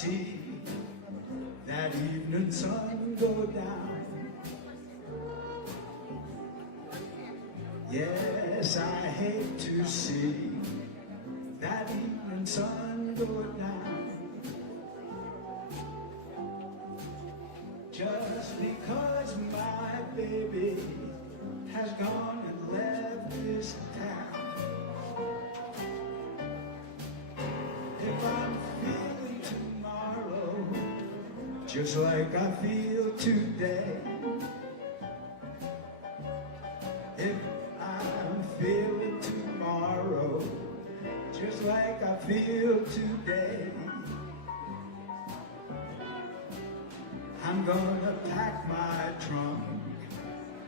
see that evening sun go down. Yes, I hate to see that evening sun go down. Just because my baby has gone and left this town. If I'm feeling tomorrow just like I feel today, if I'm feeling tomorrow just like I feel today, I'm gonna pack my trunk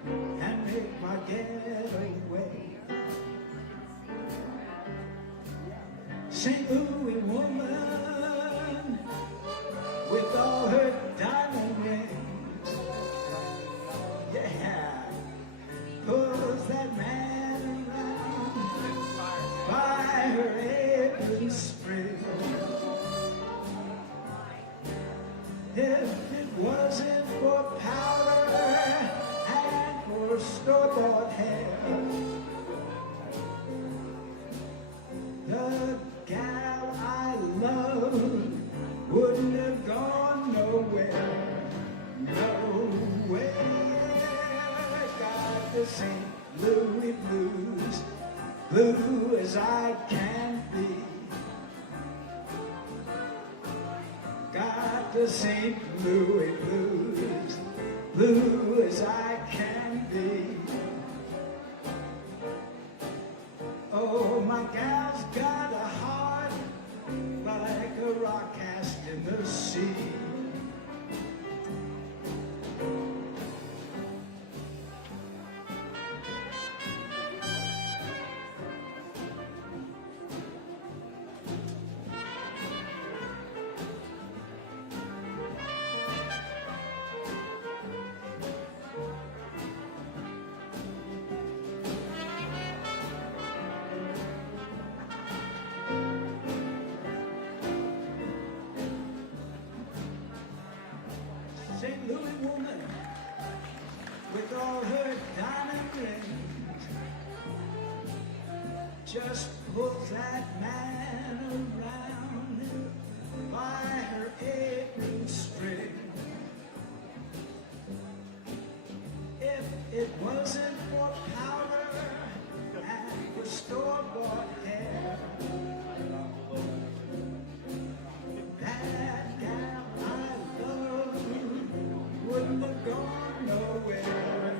and make my getaway. St. Louis woman with all her diamond rings, yeah, pulls that man around by her apron string. If it wasn't for powder and for store-bought hair, the gal I love wouldn't have gone nowhere, nowhere. Got the St. Louis blues, blue as I can be. Got the St. Louis blues, blue as I can be. Oh, my gal's got a heart like a rock cast in the sea. St. Louis woman with all her diamond rings just pulls that man around by her apron string. If it wasn't for powder and for store-bought hair, that gal I love wouldn't have gone nowhere,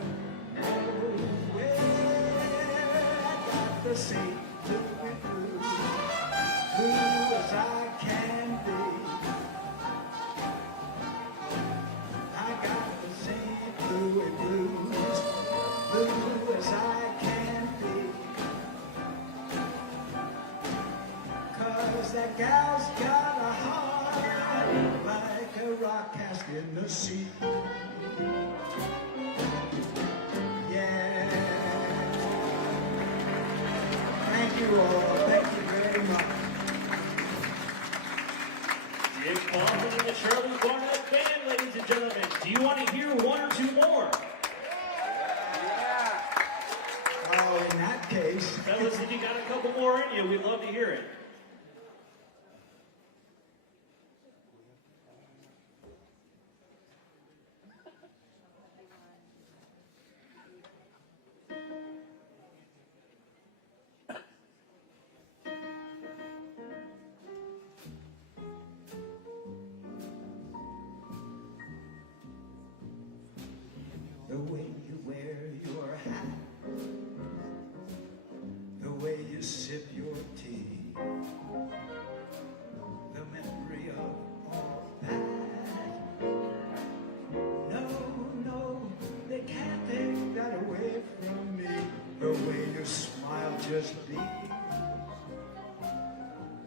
nowhere. I got the St. Louis blues, blue as I can be. I got the St. Louis blues, blue as I can be. 'Cause that gal's got a heart like a rock cast in the sea. Yeah. Thank you all. Thank you very much. Jim Baldwin and the Charlie Barnett Band, ladies and gentlemen. Do you want to hear one or two more? Oh, in that case. Fellas, if you got a couple more in you, we'd love to hear it. The way you wear your hat, the way you sip your tea, the memory of all that. No, no, they can't take that away from me. The way your smile just be,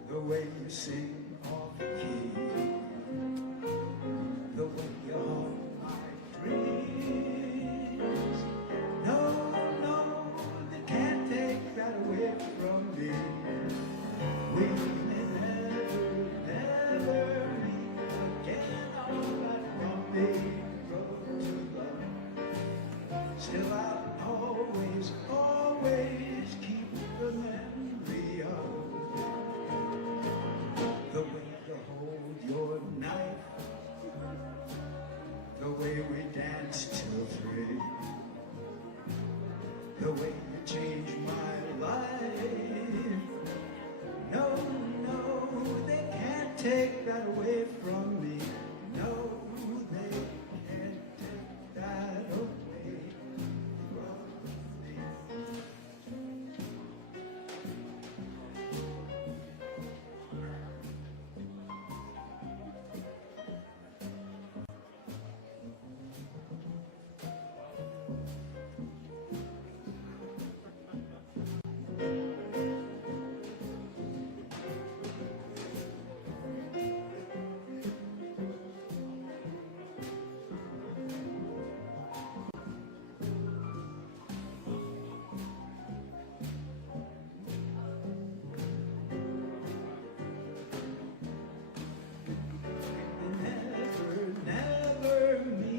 the way you sing off key, the way you haunt my dreams. No, Still I'll always, always keep the memory of the way you hold your knife, the way we danced till 3, the way you changed my life. No, no, they can't take that away from me. No, they can't take that away from me.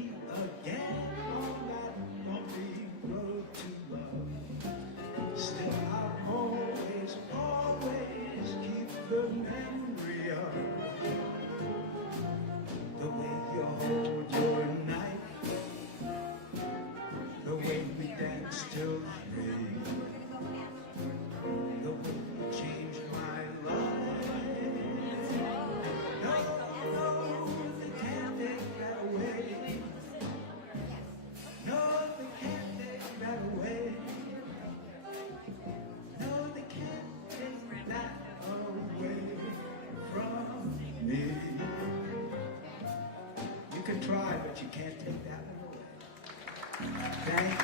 Try, but you can't take that one away. Thank you.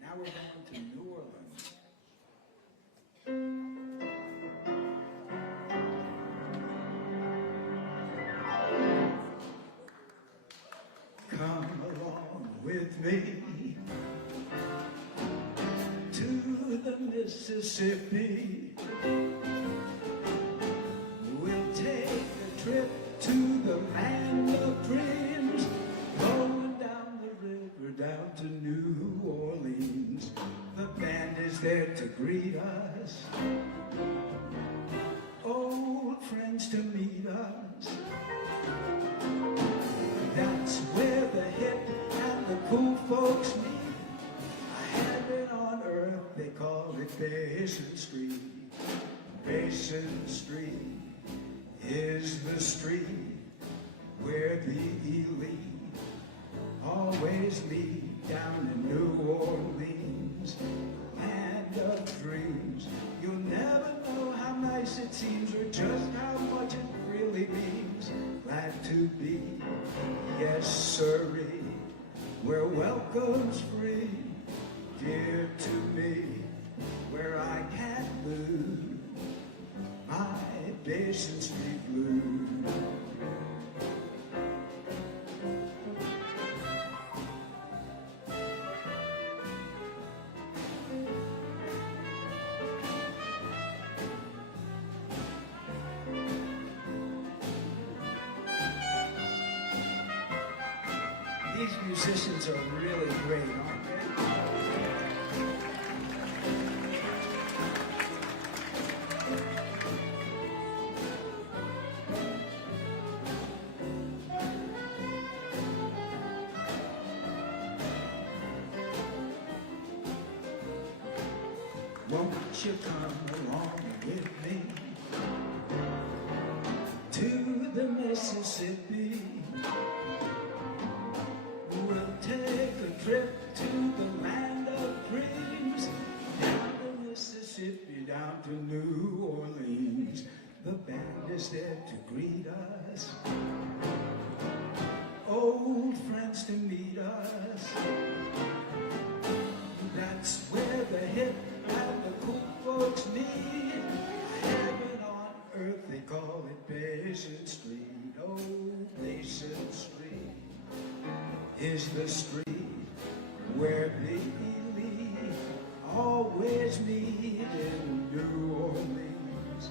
Now we're going to New Orleans. Come along with me to the Mississippi. We'll take a trip to the land of dreams, going down the river, down to New Orleans. The band is there to greet us, old friends to meet us. That's where the hip and the cool folks meet. Heaven on earth, they call it Basin Street. Basin Street is the street where the elite always meet down in New Orleans. Land of dreams, you'll never know how nice it seems or just how much it really means. Glad to be, yes sirree, where welcome's free. Dear to me, where I can't lose my Basin Street blues. These musicians are really great, aren't they? Won't you come along with me to the Mississippi? We'll take a trip to the land of dreams, down the Mississippi, down to New Orleans. The band is there to greet us, old friends to meet us. That's where the hip and the cool folks meet. Heaven on earth, they call it Basin Street. Oh, Basin Street is the street where the elite always always meet in New Orleans,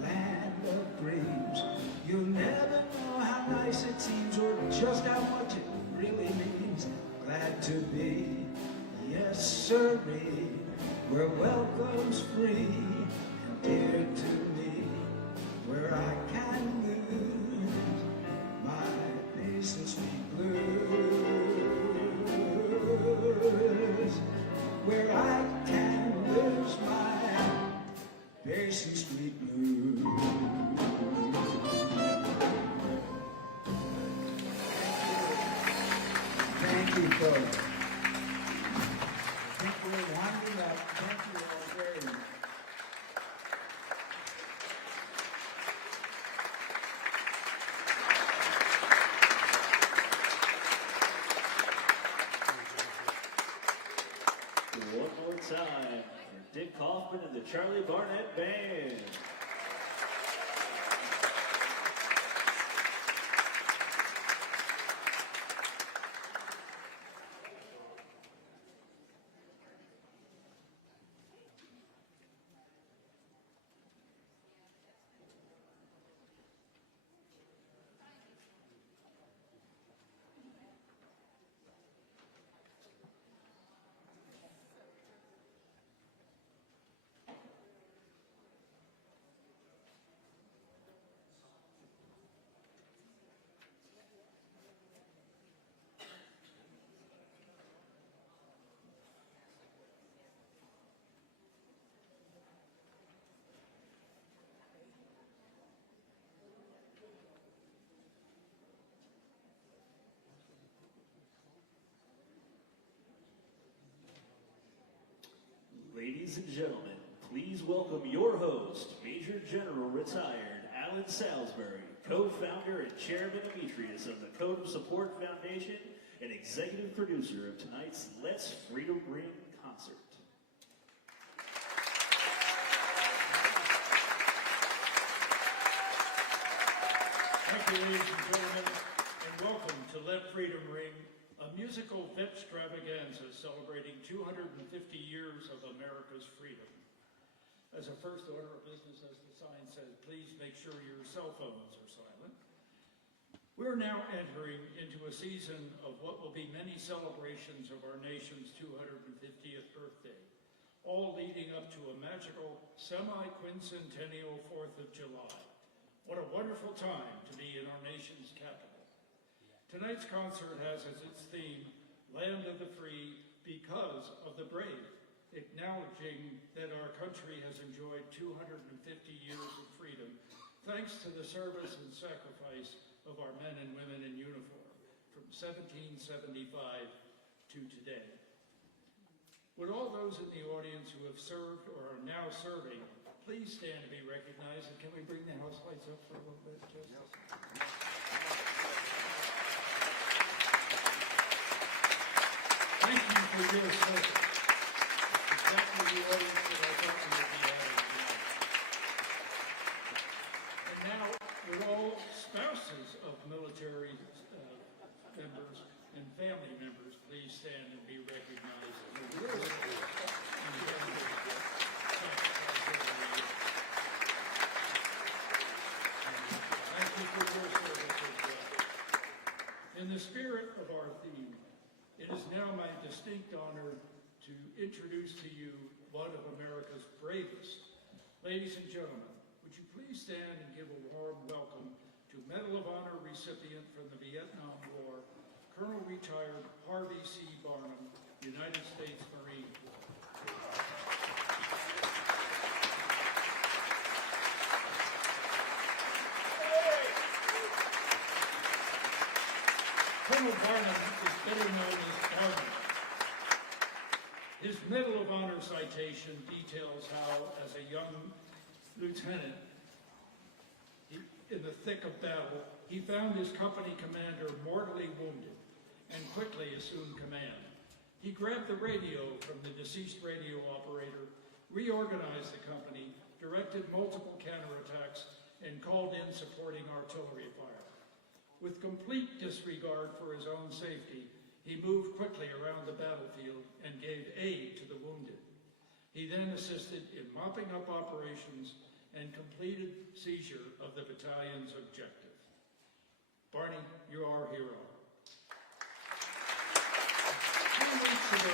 land of dreams. You'll never know how nice it seems or just how much it really means. Glad to be, yes sirree, where welcome's free and dear to me, where I can lose my bass and sweet blues, where I can lose my bass and sweet blues. Thank you, folks. I think we're winding up. Thank you all very much. One more time for Dick Kaufman and the Charlie Barnett Band. Ladies and gentlemen, please welcome your host, Major General Retired Alan Salisbury, co-founder and chairman emeritus of the Code of Support Foundation and executive producer of tonight's Let's Freedom Ring concert. Thank you, ladies and gentlemen, and welcome to Let Freedom Ring, a musical extravaganza celebrating 250 years of America's freedom. As a first order of business, as the sign says, please make sure your cell phones are silent. We're now entering into a season of what will be many celebrations of our nation's 250th birthday, all leading up to a magical semi-quincentennial 4th of July. What a wonderful time to be in our nation's capital. Tonight's concert has as its theme, Land of the Free because of the Brave, acknowledging that our country has enjoyed 250 years of freedom thanks to the service and sacrifice of our men and women in uniform from 1775 to today. Would all those in the audience who have served or are now serving please stand to be recognized, and can we bring the house lights up for a little bit, Justice? Thank you for your service. Exactly the audience that I thought we would be having tonight. And now, would all spouses of military members and family members please stand and be recognized for your service. Thank you for your service as well. In the spirit of our theme, it is now my distinct honor to introduce to you one of America's bravest. Ladies and gentlemen, would you please stand and give a warm welcome to Medal of Honor recipient from the Vietnam War, Colonel Retired Harvey C. Barnum, United States Marine Corps. Colonel Barnum is better known as Barnum. His Medal of Honor citation details how, as a young lieutenant, in the thick of battle, he found his company commander mortally wounded and quickly assumed command. He grabbed the radio from the deceased radio operator, reorganized the company, directed multiple counterattacks, and called in supporting artillery fire. With complete disregard for his own safety, he moved quickly around the battlefield and gave aid to the wounded. He He then assisted in mopping up operations and completed seizure of the battalion's objective. Barney, you are our hero. 2 weeks ago,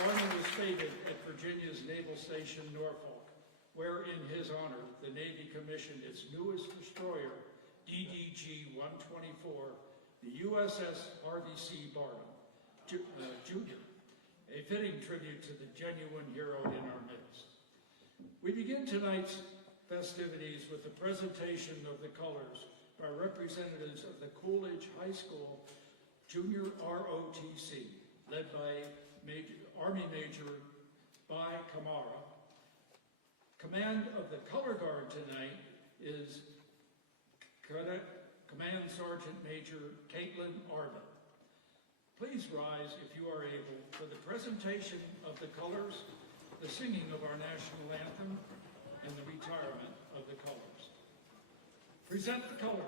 Barney was feted at Virginia's Naval Station, Norfolk, where in his honor, the Navy commissioned its newest destroyer, DDG-124, the USS Harvey C. Barnum, Jr., a fitting tribute to the genuine hero in our midst. We begin tonight's festivities with the presentation of the colors by representatives of the Coolidge High School Junior ROTC, led by Army Major Bai Kamara. Command of the color guard tonight is Command Sergeant Major Caitlin Arvin. Please rise, if you are able, for the presentation of the colors, the singing of our national anthem, and the retirement of the colors. Present the colors.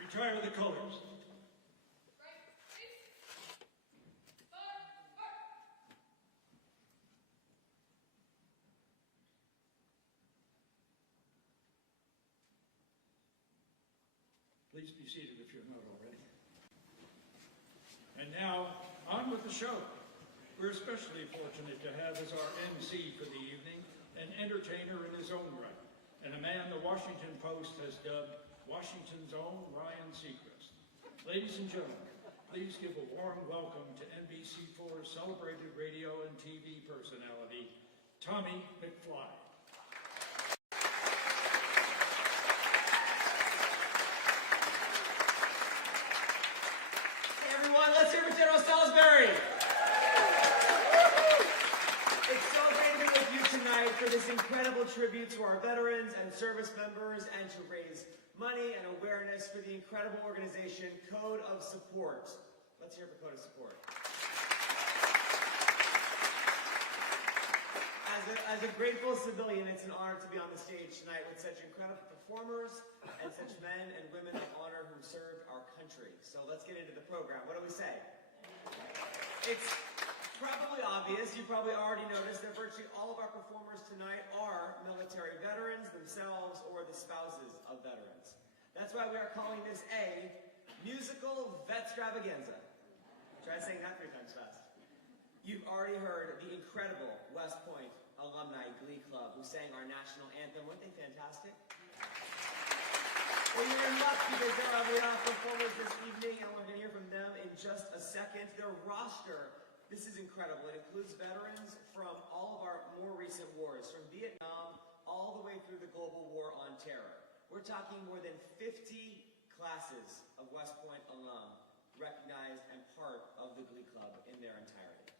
Retire the colors. Please be seated if you're not already. And now, on with the show. We're especially fortunate to have as our MC for the evening an entertainer in his own right, and a man the Washington Post has dubbed Washington's own Ryan Seacrest. Ladies and gentlemen, please give a warm welcome to NBC4's celebrated radio and TV personality, Tommy McFly. Hey everyone, let's hear for General Salisbury. It's so great to be with you tonight for this incredible tribute to our veterans and service members and to raise money and awareness for the incredible organization Code of Support. Let's hear for Code of Support. As a grateful civilian, it's an honor to be on the stage tonight with such incredible performers and such men and women of honor who served our country. So let's get into the program. What do we say? It's probably obvious, you probably already noticed that virtually all of our performers tonight are military veterans themselves or the spouses of veterans. That's why we are calling this a musical vetstravaganza. Try saying that 3 times fast. You've already heard the incredible West Point Alumni Glee Club who sang our national anthem. Weren't they fantastic? Well, you're in luck because there are the performers this evening, and we're going to hear from them in just a second. Their roster, this is incredible. It includes veterans from all of our more recent through the global war on terror. We're talking more than 50 classes of West Point alum recognized and part of the Glee Club in their entirety.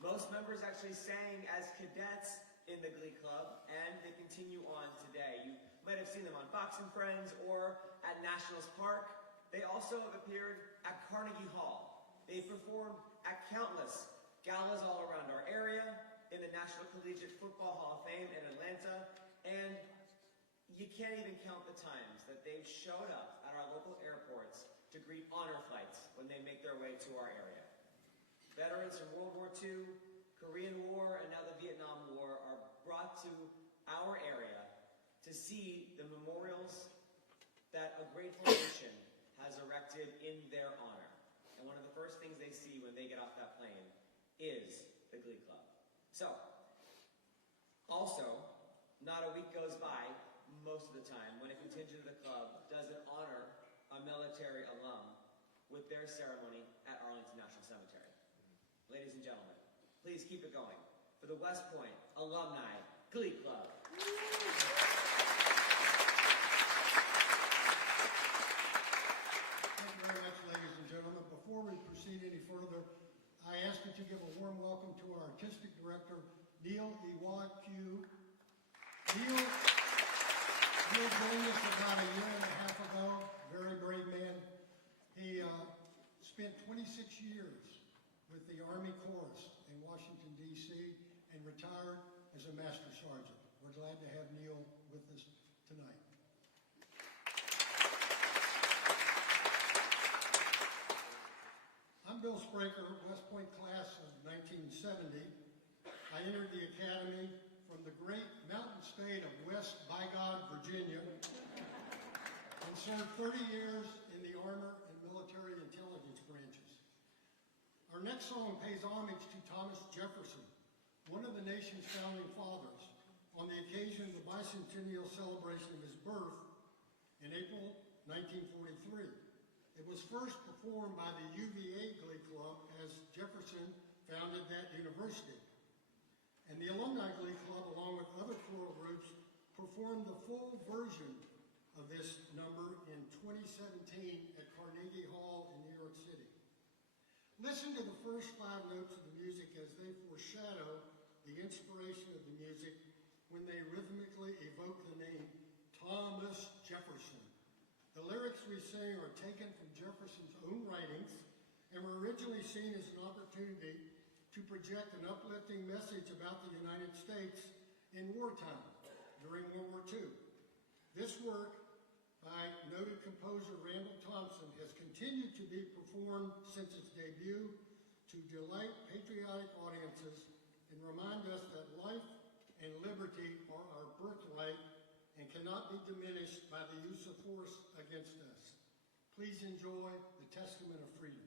Most members actually sang as cadets in the Glee Club, and they continue on today. You might have seen them on Fox and Friends or at Nationals Park. They also have appeared at Carnegie Hall. They've performed at countless galas all around our area, in the National Collegiate Football Hall of Fame in Atlanta, and you can't even count the times that they've showed up at our local airports to greet honor flights when they make their way to our area. Veterans from World War II, Korean War, and now the Vietnam War are brought to our area to see the memorials that a grateful nation has erected in their honor. And one of the first things they see when they get off that plane is the Glee Club. So, also, not a week goes by, most of the time, when a contingent of the club doesn't honor a military alum with their ceremony at Arlington National Cemetery. Ladies and gentlemen, please keep it going for the West Point Alumni Glee Club. Thank you very much, ladies and gentlemen. Before we proceed any further, I ask that you give a warm welcome to our Artistic Director, Neil Iwadu. Neil joined us about a year and a half ago, very brave man. He spent 26 years with the Army Chorus in Washington, D.C., and retired as a Master Sergeant. We're glad to have Neil with us tonight. I'm Bill Spraker, West Point class of 1970. I entered the academy from the great mountain state of West Bygone, Virginia, and served 30 years in the armor and military intelligence branches. Our next song pays homage to Thomas Jefferson, one of the nation's founding fathers, on the occasion of the bicentennial celebration of his birth in April 1943. It was first performed by the UVA Glee Club as Jefferson founded that university. And the Alumni Glee Club, along with other choral groups, performed the full version of this number in 2017 at Carnegie Hall in New York City. Listen to the first 5 notes of the music as they foreshadow the inspiration of the music when they rhythmically evoke the name Thomas Jefferson. The lyrics we sing are taken from Jefferson's own writings and were originally seen as an opportunity to project an uplifting message about the United States in wartime during World War II. This work by noted composer Randall Thompson has continued to be performed since its debut to delight patriotic audiences and remind us that life and liberty are our birthright and cannot be diminished by the use of force against us. Please enjoy the Testament of Freedom.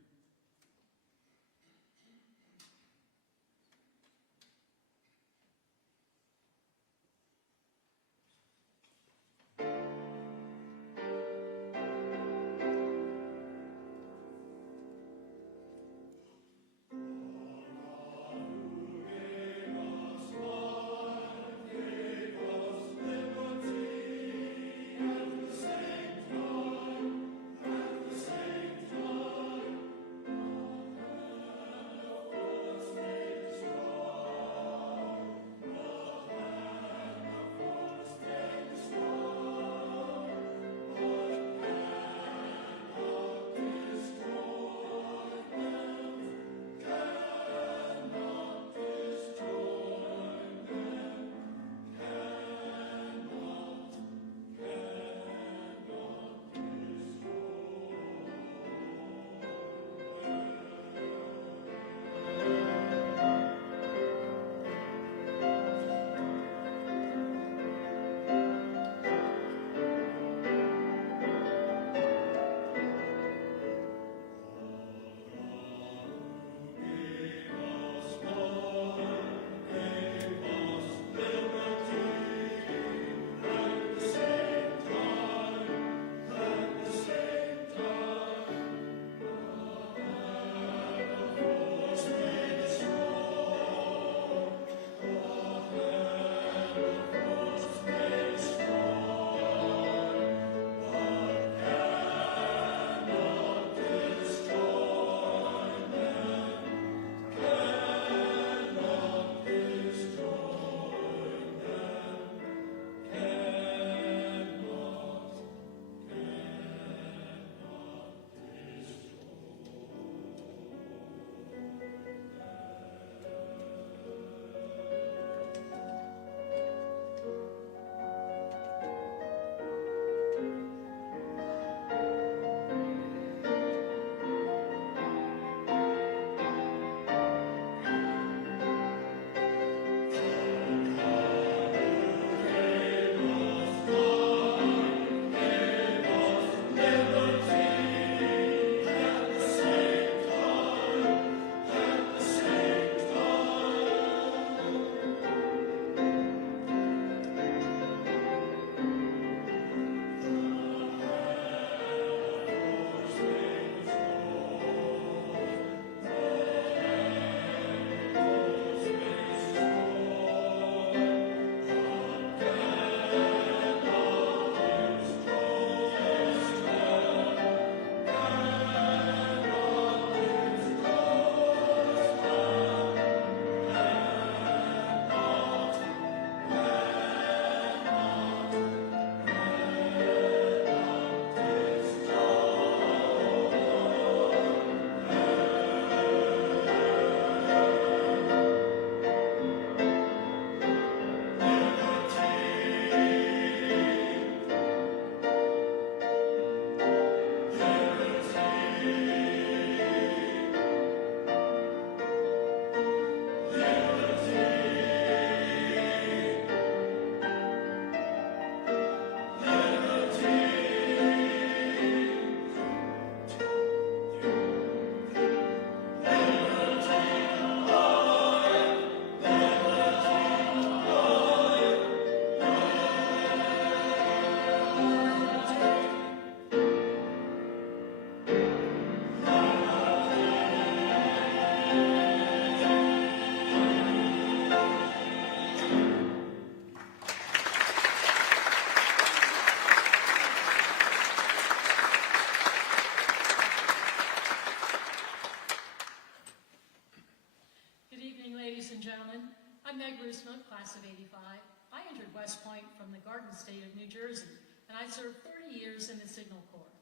entered West Point from the Garden State of New Jersey, and I served 30 years in the Signal Corps.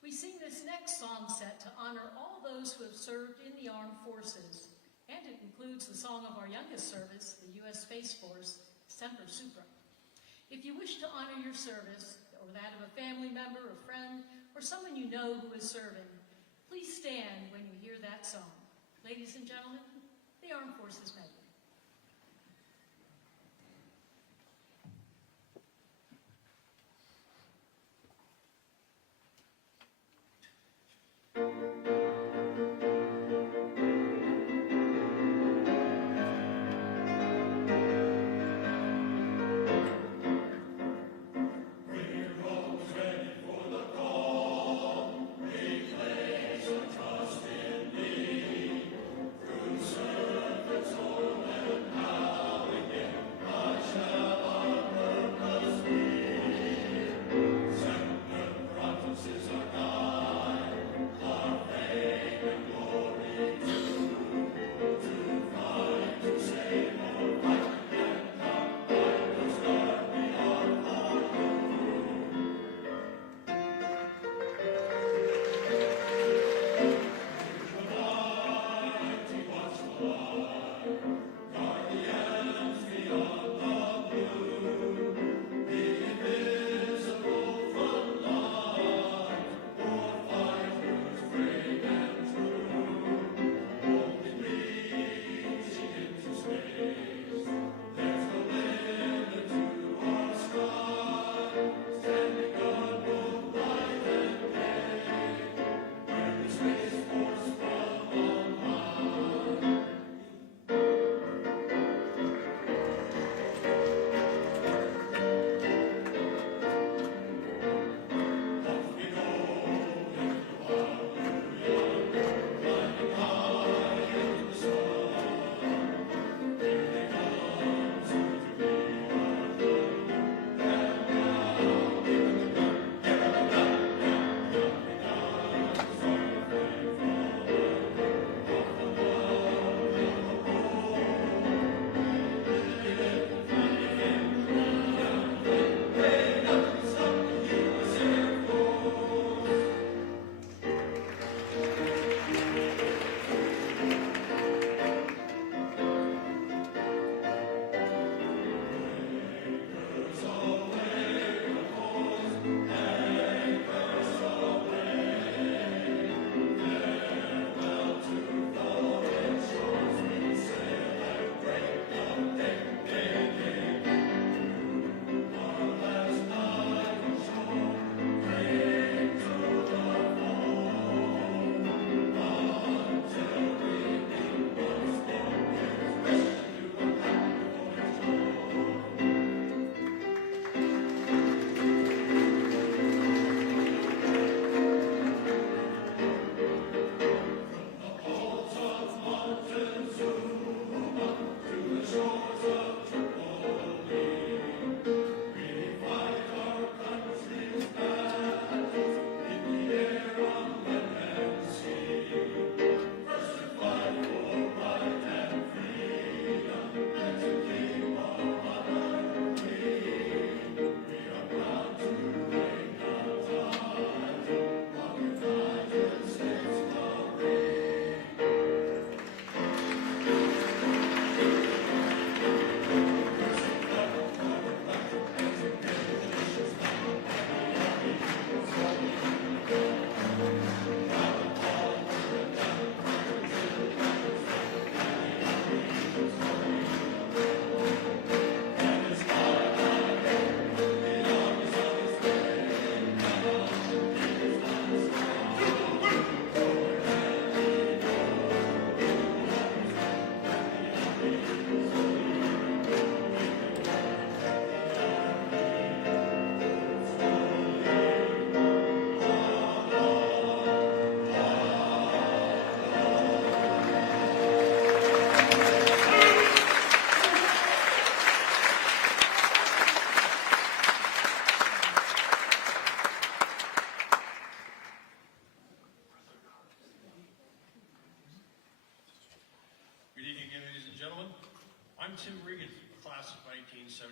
We sing this next song set to honor all those who have served in the armed forces, and it includes the song of our youngest service, the U.S. Space Force, Semper Supra. If you wish to honor your service, or that of a family member, a friend, or someone you know who is serving, please stand when you hear that song. Ladies and gentlemen, the Armed Forces Medley. Trust in thee, through service.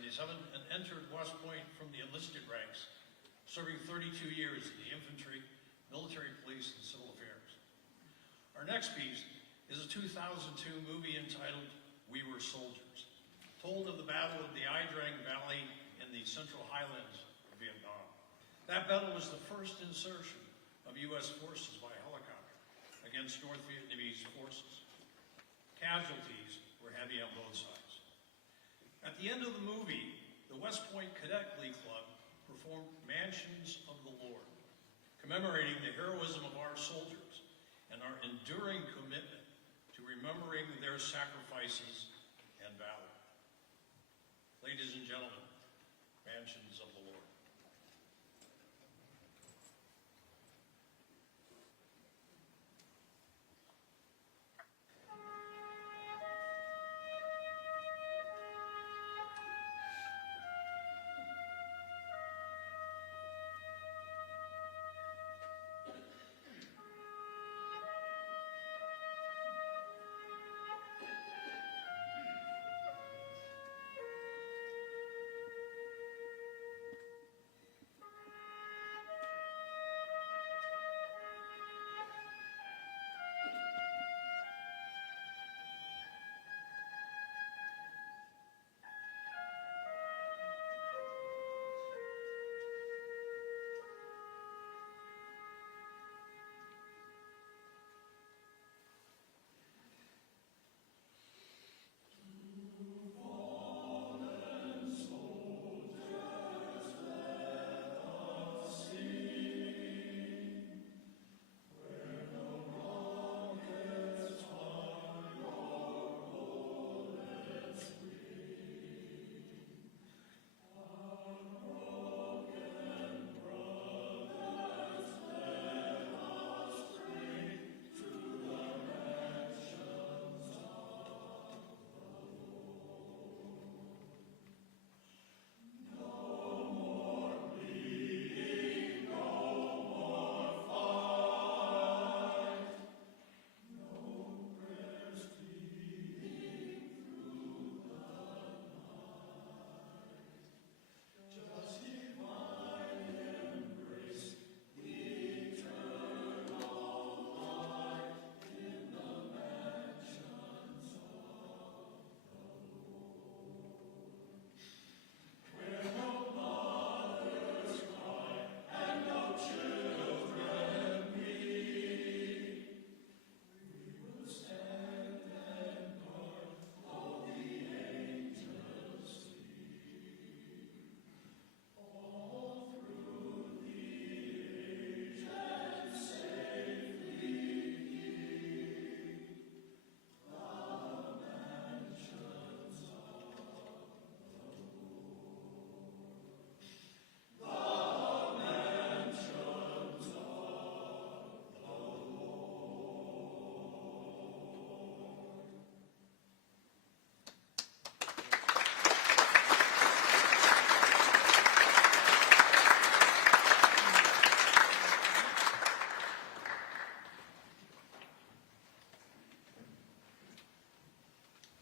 1977 and entered West Point from the enlisted ranks, serving 32 years in the infantry, military police, and civil affairs. Our next piece is a 2002 movie entitled We Were Soldiers, told of the Battle of the Ai Drang Valley in the Central Highlands of Vietnam. That battle was the first insertion of U.S. forces by helicopter against North Vietnamese forces. Casualties were heavy on both sides. At the end of the movie, the West Point Cadet Glee Club performed Mansions of the Lord, commemorating the heroism of our soldiers and our enduring commitment to remembering their sacrifices and valor. Ladies and gentlemen, Mansions of the Lord.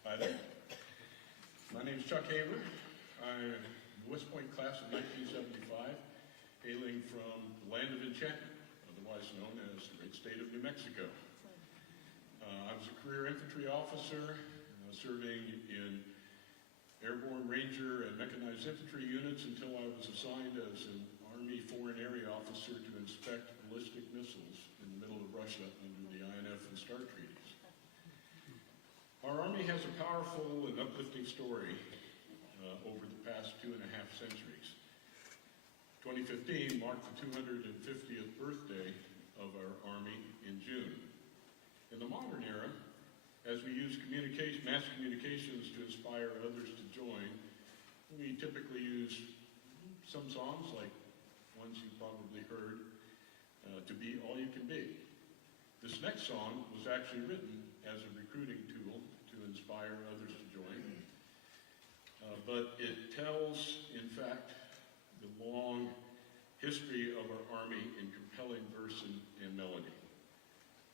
Hi there. My name is Chuck Haber. I'm the West Point class of 1975, hailing from the land of enchantment, otherwise known as the great state of New Mexico. I was a career infantry officer, serving in airborne ranger and mechanized infantry units until I was assigned as an Army Foreign Area Officer to inspect ballistic missiles in the middle of Russia under the INF and START treaties. Our Army has a powerful and uplifting story over the past 2.5 centuries. 2015 marked the 250th birthday of our Army in June. In the modern era, as we use mass communications to inspire others to join, we typically use some songs, like ones you've probably heard, To Be All You Can Be. This next song was actually written as a recruiting tool to inspire others to join, but it tells, in fact, the long history of our Army in compelling verse and melody.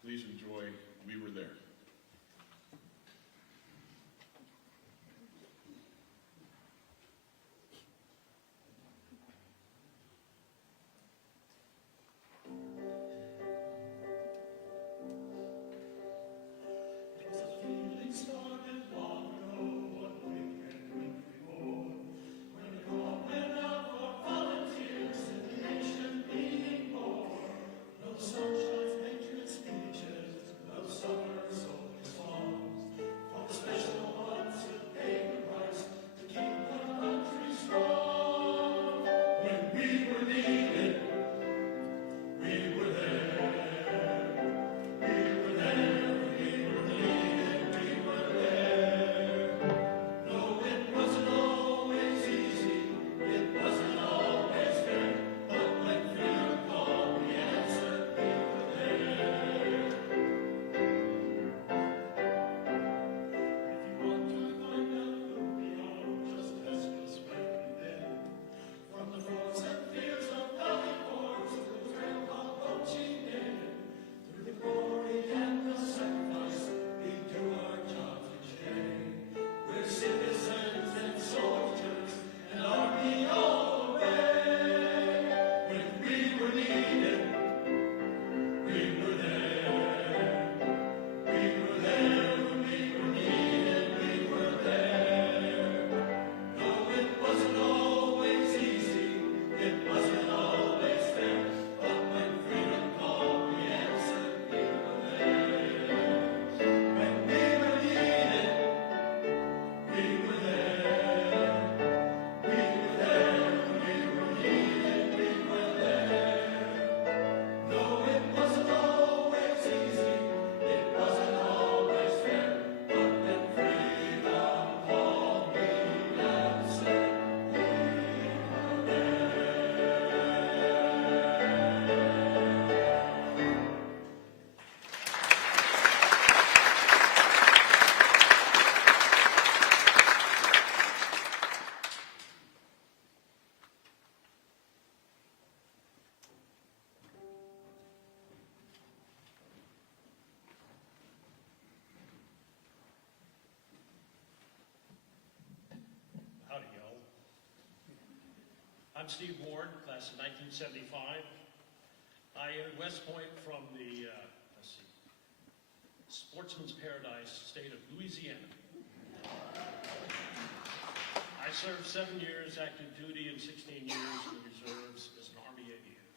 Please enjoy We Were There. I'm Steve Ward, class of 1975. I entered West Point from the, Sportsman's Paradise, state of Louisiana. I served 7 years active duty and 16 years in the reserves as an Army aviator.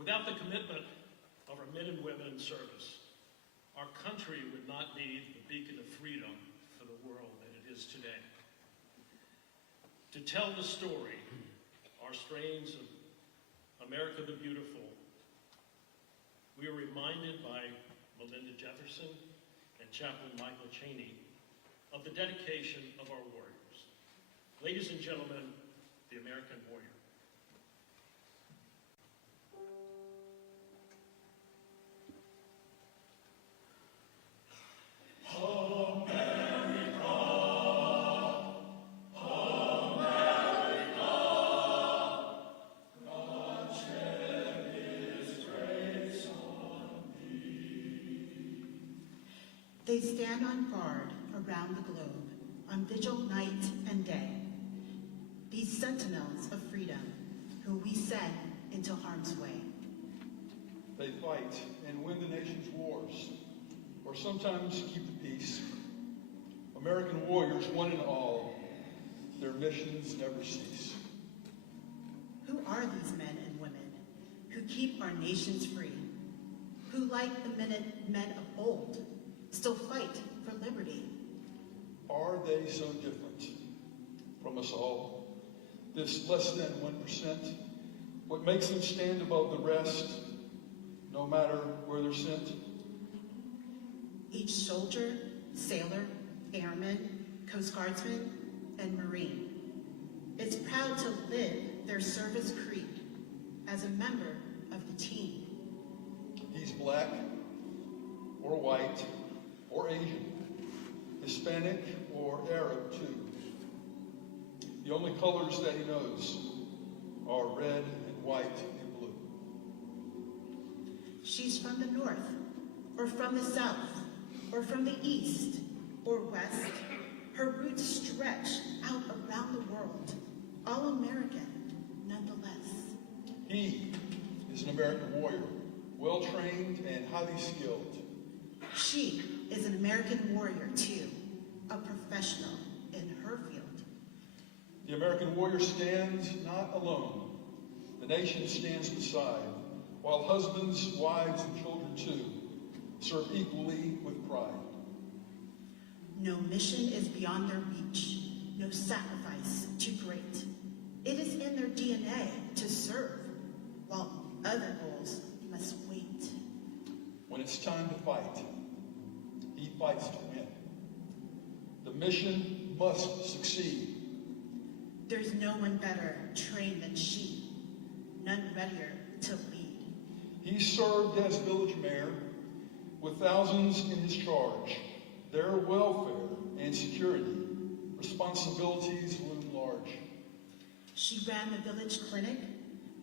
Without the commitment of our men and women in service, our country would not be the beacon of freedom for the world that it is today. To tell the story, our strains of America the Beautiful, we are reminded by Melinda Jefferson and Chaplain Michael Cheney of the dedication of our warriors. Ladies and gentlemen, the American warrior. They stand on guard around the globe, on vigil night and day. These sentinels of freedom, who we send into harm's way. They fight and win the nation's wars, or sometimes keep the peace. American warriors, one and all, their missions never cease. Who are these men and women who keep our nations free? Who, like the men of old, still fight for liberty? Are they so different from us all? This less than 1%, what makes them stand above the rest, no matter where they're sent? Each soldier, sailor, airman, Coast Guardsman, and Marine is proud to live their service creed as a member of the team. He's black, or white, or Asian, Hispanic, or Arab too. The only colors that he knows are red and white and blue. She's from the north, or from the south, or from the east, or west. Her roots stretch out around the world, all American nonetheless. He is an American warrior, well-trained and highly skilled. She is an American warrior too, a professional in her field. The American warrior stands not alone. The nation stands beside, while husbands, wives, and children too serve equally with pride. No mission is beyond their reach, no sacrifice too great. It is in their DNA to serve, while other goals must wait. When it's time to fight, he fights to win. The mission must succeed. There's no one better trained than she, none readier to lead. He served as village mayor with thousands in his charge. Their welfare and security responsibilities loom large. She ran the village clinic,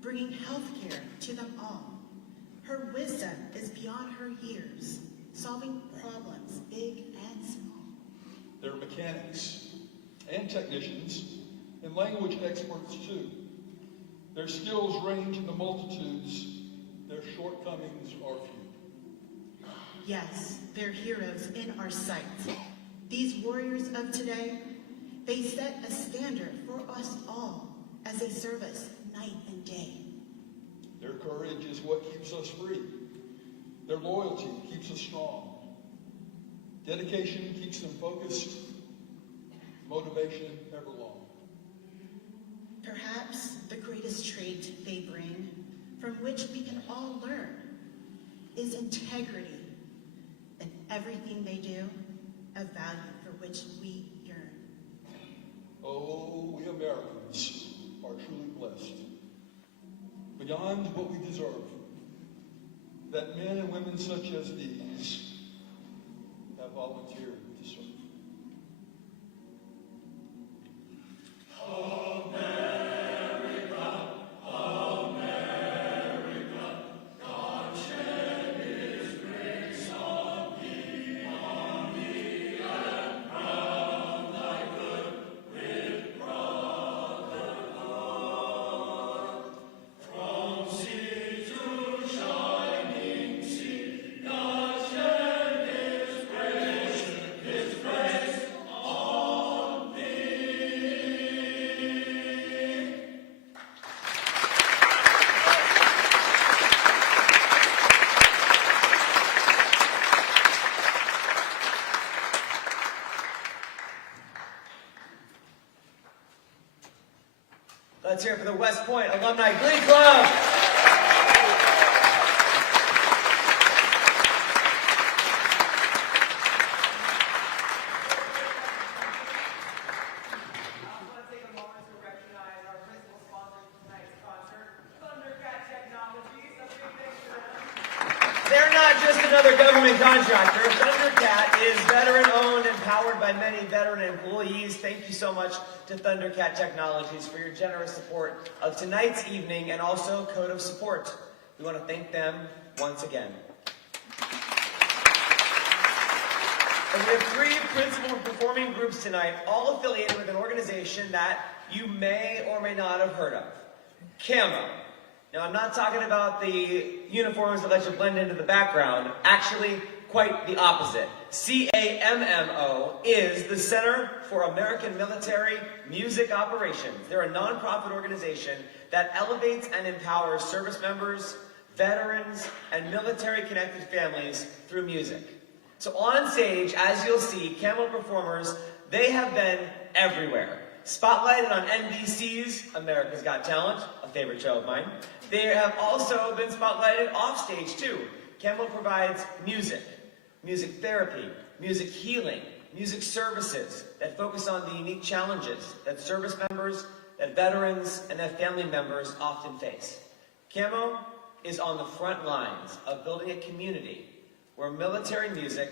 bringing health care to them all. Her wisdom is beyond her years, solving problems big and small. They're mechanics and technicians and language experts too. Their skills range in the multitudes. Their shortcomings are few. Yes, they're heroes in our sight. These warriors of today, they set a standard for us all as they serve us night and day. Their courage is what keeps us free. Their loyalty keeps us strong. Dedication keeps them focused. Motivation ever long. Perhaps the greatest trait they bring, from which we can all learn, is integrity. In everything they do, a value for which we yearn. Oh, we Americans are truly blessed. Beyond what we deserve, that men and women such as these have volunteered to serve. Let's hear it for the West Point Alumni Glee Club. They're not just another government contractor. Thundercat is veteran-owned and powered by many veteran employees. Thank you so much to Thundercat Technologies for your generous support of tonight's evening and also Code of Support. We want to thank them once again. And we have 3 principal performing groups tonight, all affiliated with an organization that you may or may not have heard of. Camo. Now, I'm not talking about the uniforms that let you blend into the background. Actually, quite the opposite. CAMMO is the Center for American Military Music Operations. They're a nonprofit organization that elevates and empowers service members, veterans, and military-connected families through music. So on stage, as you'll see, Camo performers, they have been everywhere. Spotlighted on NBC's America's Got Talent, a favorite show of mine. They have also been spotlighted off stage too. Camo provides music, music therapy, music healing, music services that focus on the unique challenges that service members, that veterans, and their family members often face. Camo is on the front lines of building a community where military music,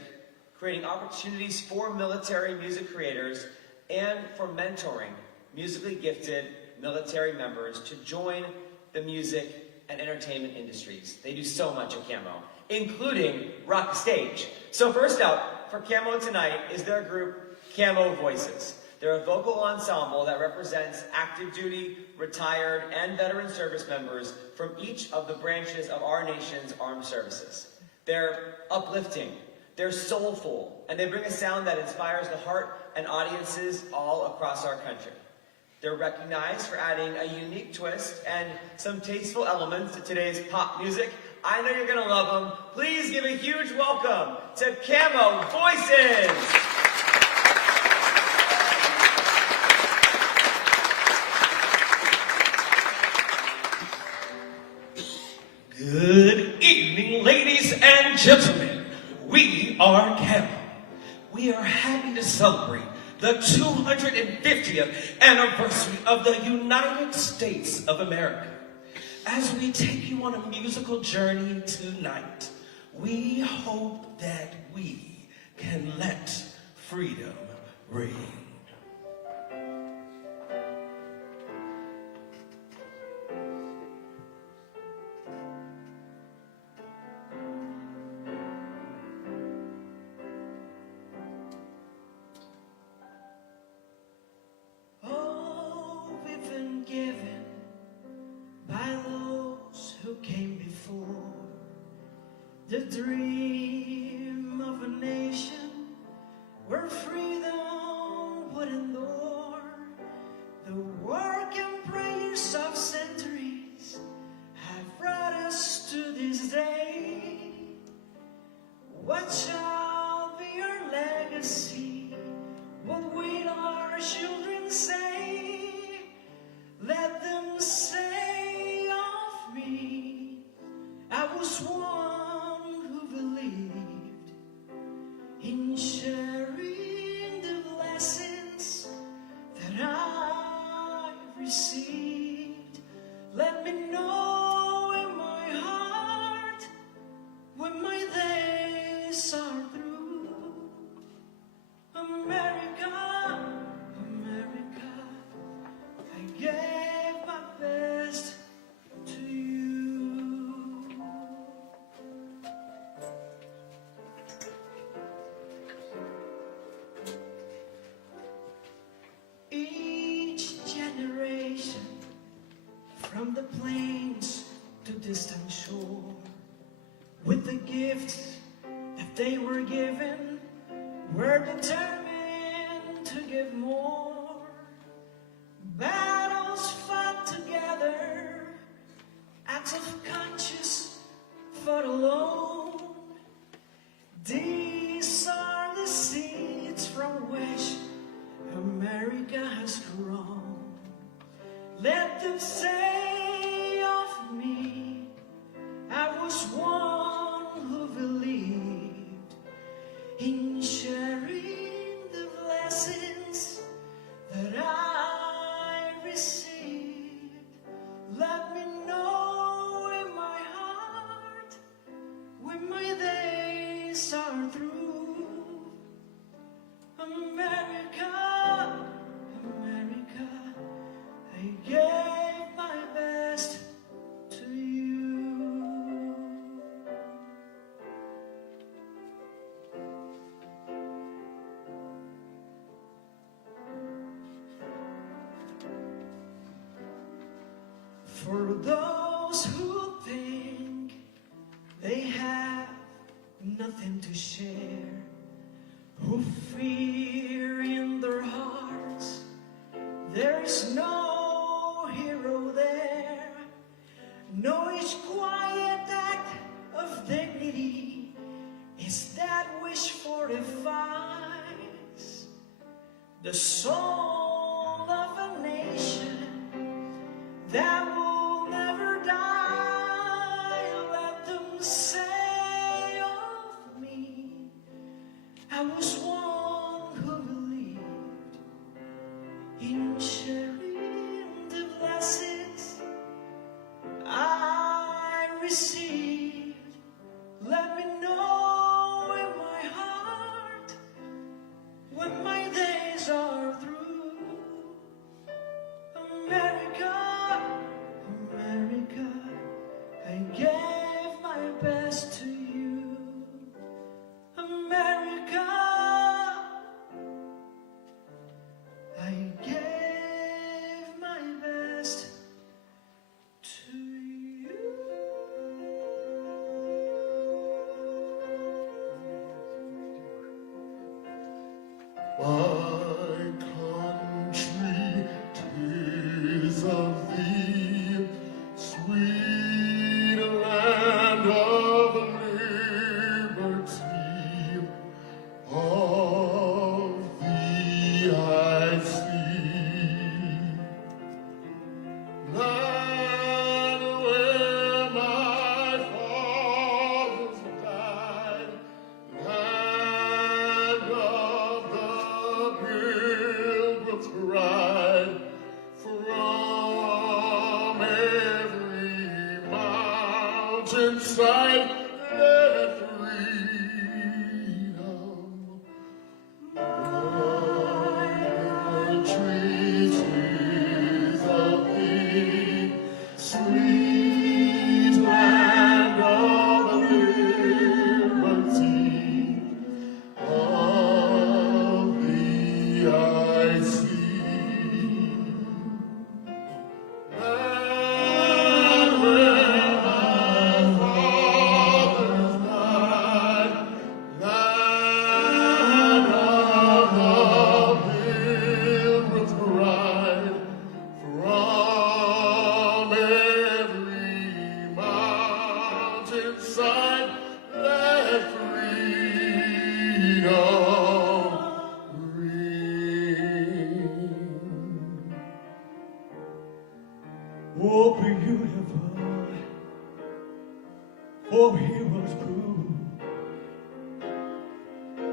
creating opportunities for military music creators, and for mentoring musically gifted military members to join the music and entertainment industries. They do so much at Camo, including rock the stage. So first out for Camo tonight is their group, Camo Voices. They're a vocal ensemble that represents active duty, retired, and veteran service members from each of the branches of our nation's armed services. They're uplifting, they're soulful, and they bring a sound that inspires the heart and audiences all across our country. They're recognized for adding a unique twist and some tasteful elements to today's pop music. I know you're gonna love them. Please give a huge welcome to Camo Voices! Good evening, ladies and gentlemen. We are Camo. We are happy to celebrate the 250th anniversary of the United States of America. As we take you on a musical journey tonight, we hope that we can let freedom ring. The dream of a nation where freedom would endure. The work and prayers of centuries have brought us to this day. What shall be our legacy? What will our children say? Let them say of me, I was one believed in sharing the blessings that I've received. Let me know in my heart when my days are through. America, America, I gave my best to you. From the plains to distant shore, with the gifts that they were given, were determined to give more. Battles fought together, acts of conscience fought alone. These are the seeds from which America has grown. Let Let them say of me, I was one who believed in sharing the blessings that I received. Let me know in my heart when my days are through. America, America, I gave my best to you. For those who think they have nothing to share, who fear in their hearts there's no hero there, no, each quiet act of dignity is that wish fortifies the soul of a nation that will never die. Let them say of me, I was one who believed in sharing the blessings I received. Let me know in my heart when my days are through. America, America, I gave my best to you. America, I gave my best to you. My country, 'tis of thee, sweet land of liberty. Of thee I see, land where my fathers died, land of the pilgrim's bride. From every mountainside, let freedom. My country, 'tis of thee, sweet land of liberty. Of thee I see. Land where my fathers died, land of the pilgrim's bride. From every mountainside, let freedom ring. Oh, beautiful, for heroes prove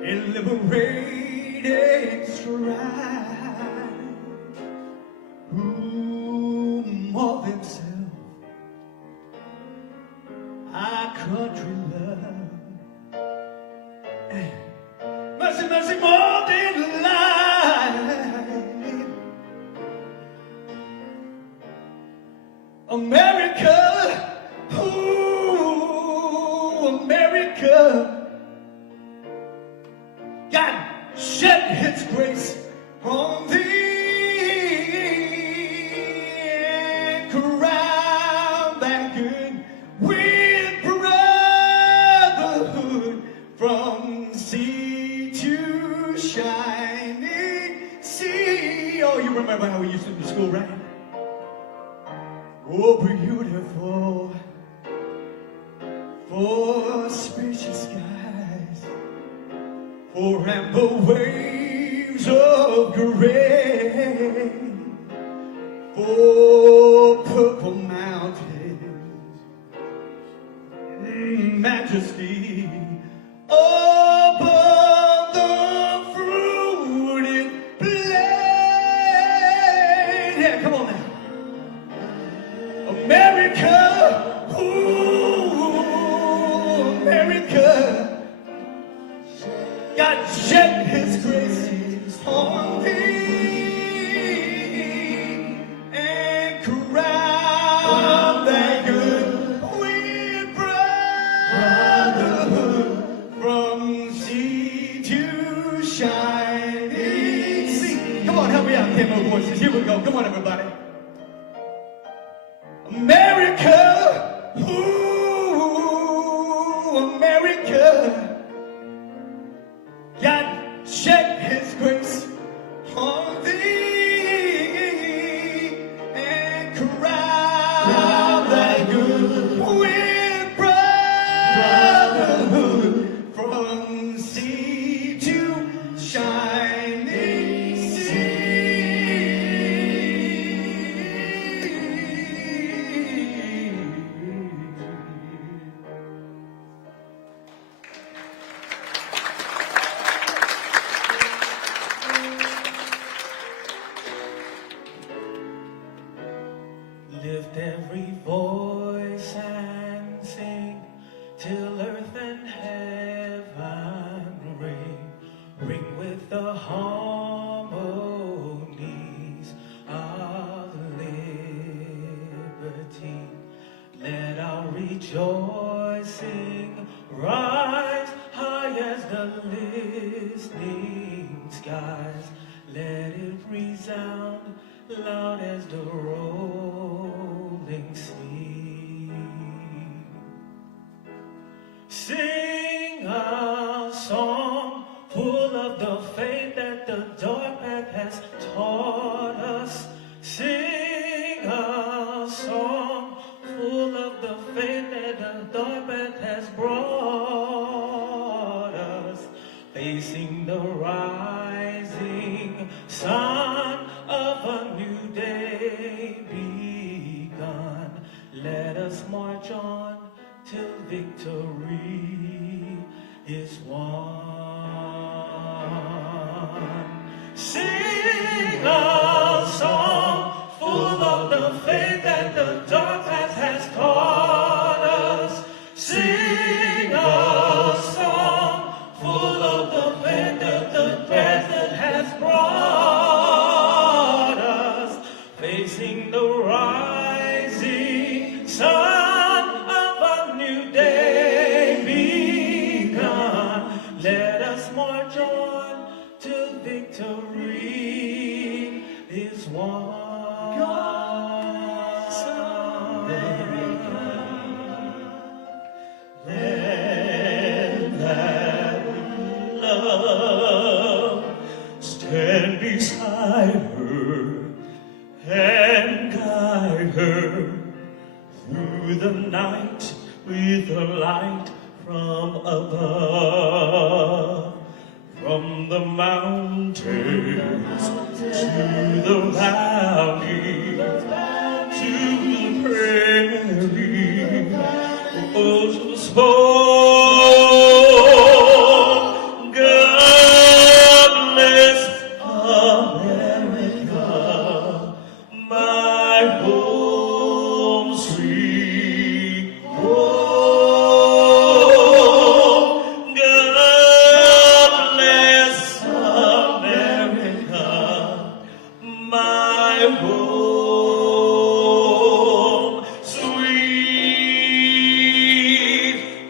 in liberating strife, whom of themselves our country love. Mercy, mercy, more than life. America, ooh, America, God shed His grace on thee, crown that good with brotherhood from sea to shining sea. Oh, you remember how we used to do school, right? Oh, beautiful, for spacious skies, for amber waves of grain, for Oh, purple mountains, majesty above the fruited plain. Yeah, come on now. America, ooh, America, God shed His grace on thee and crown thy good with brotherhood from sea to shining sea. Come on, help me out, Camo Voices. Here we go. Come on, everybody. America, ooh, America, God shed His grace on thee and crown thy good with brotherhood from sea to shining sea. Lift every voice and sing till earth and heaven ring. Ring with the harmonies of liberty. Let our rejoicing rise high as the listening skies. Let it resound loud as the rolling sea. Sing a song full of the faith that the dark path has taught us. Sing a song full of the faith that the dark path has brought us. Facing the rising sun of a new day begun. Let us march on till victory is won. Sing a song full of the faith that the dark path has taught us. Sing a song full of the faith that the present has brought us. Facing the rising sun of a new day begun. Let us march on till victory is won. God's America, let that love stand beside her and guide her through the night with a light from above. From the mountains to the valley, to the prairie, oh, to the smoke. God bless America, my home sweet home. God bless America, my home sweet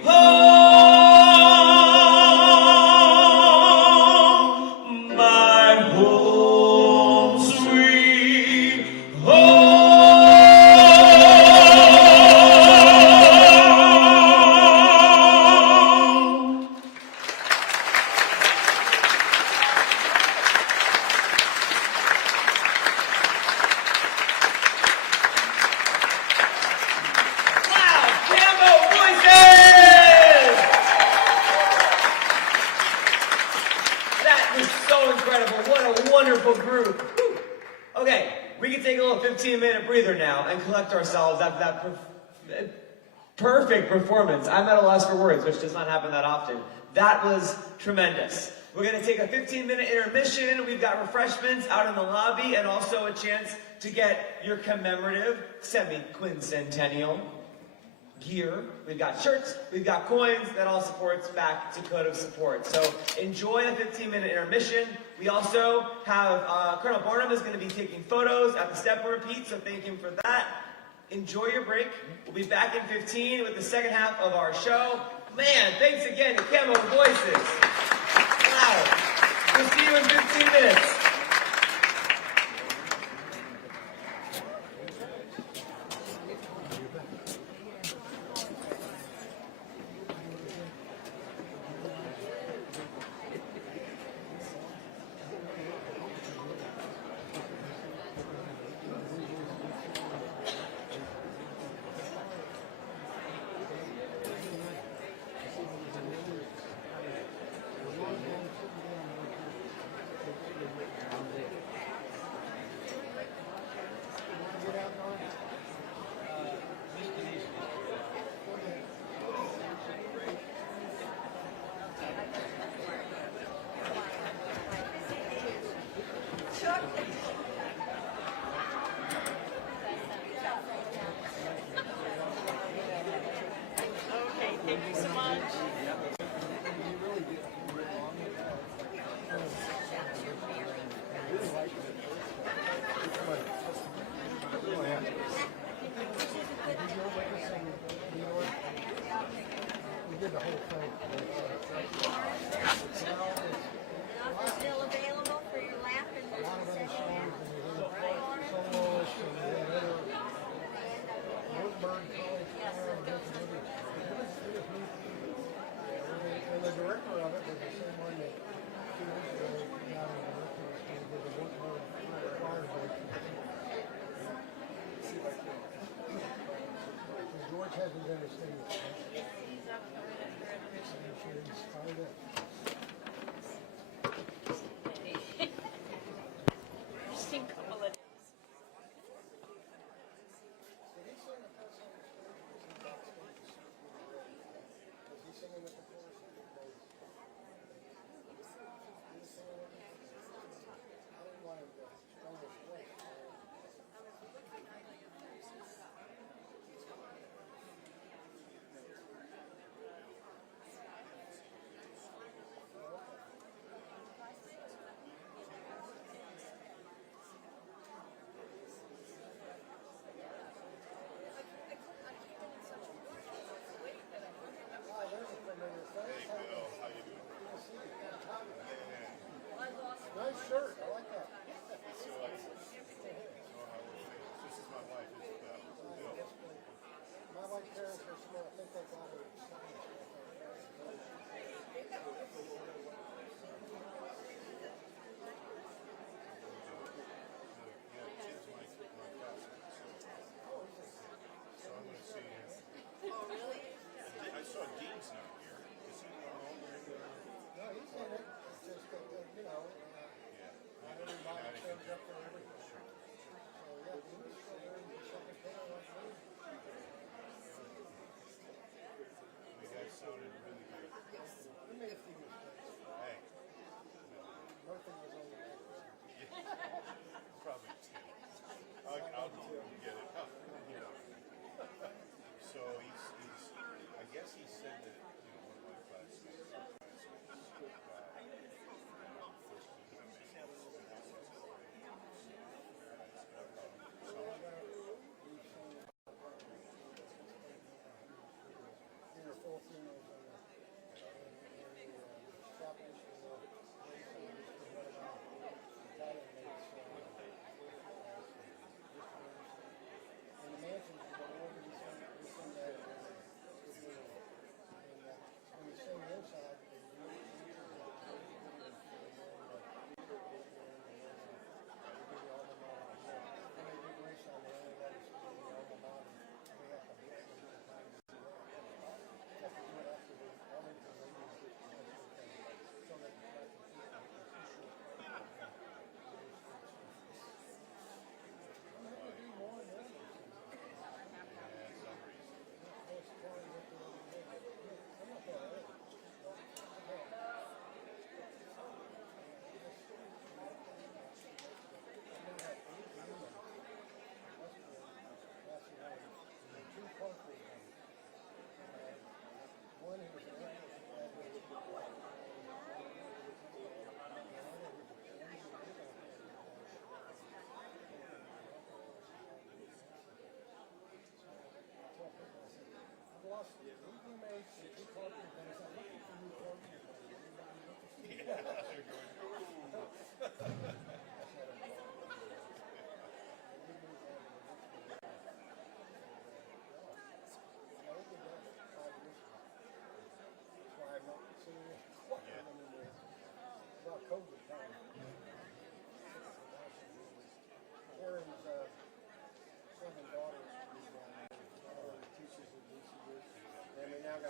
home. My home sweet home. Wow, Camo Voices! That was so incredible. What a wonderful group. Whew. Okay, we can take a little 15 15-minute breather now and collect ourselves after that perfect performance. I'm at a loss for words, which does not happen that often. That was tremendous. We're going to take a 15-minute intermission. We've got refreshments out in the lobby and also a chance to get your commemorative semi-quincentennial gear. We've got shirts, we've got coins, that all supports back to Code of Support. So enjoy the 15-minute intermission. We also have Colonel Barnum is going to be taking photos at the step and repeat, so thank him for that. Enjoy your break. We'll be back in 15 with the second half of our show. Man, thanks again to Camo Voices. Wow. We'll see you in 15 minutes.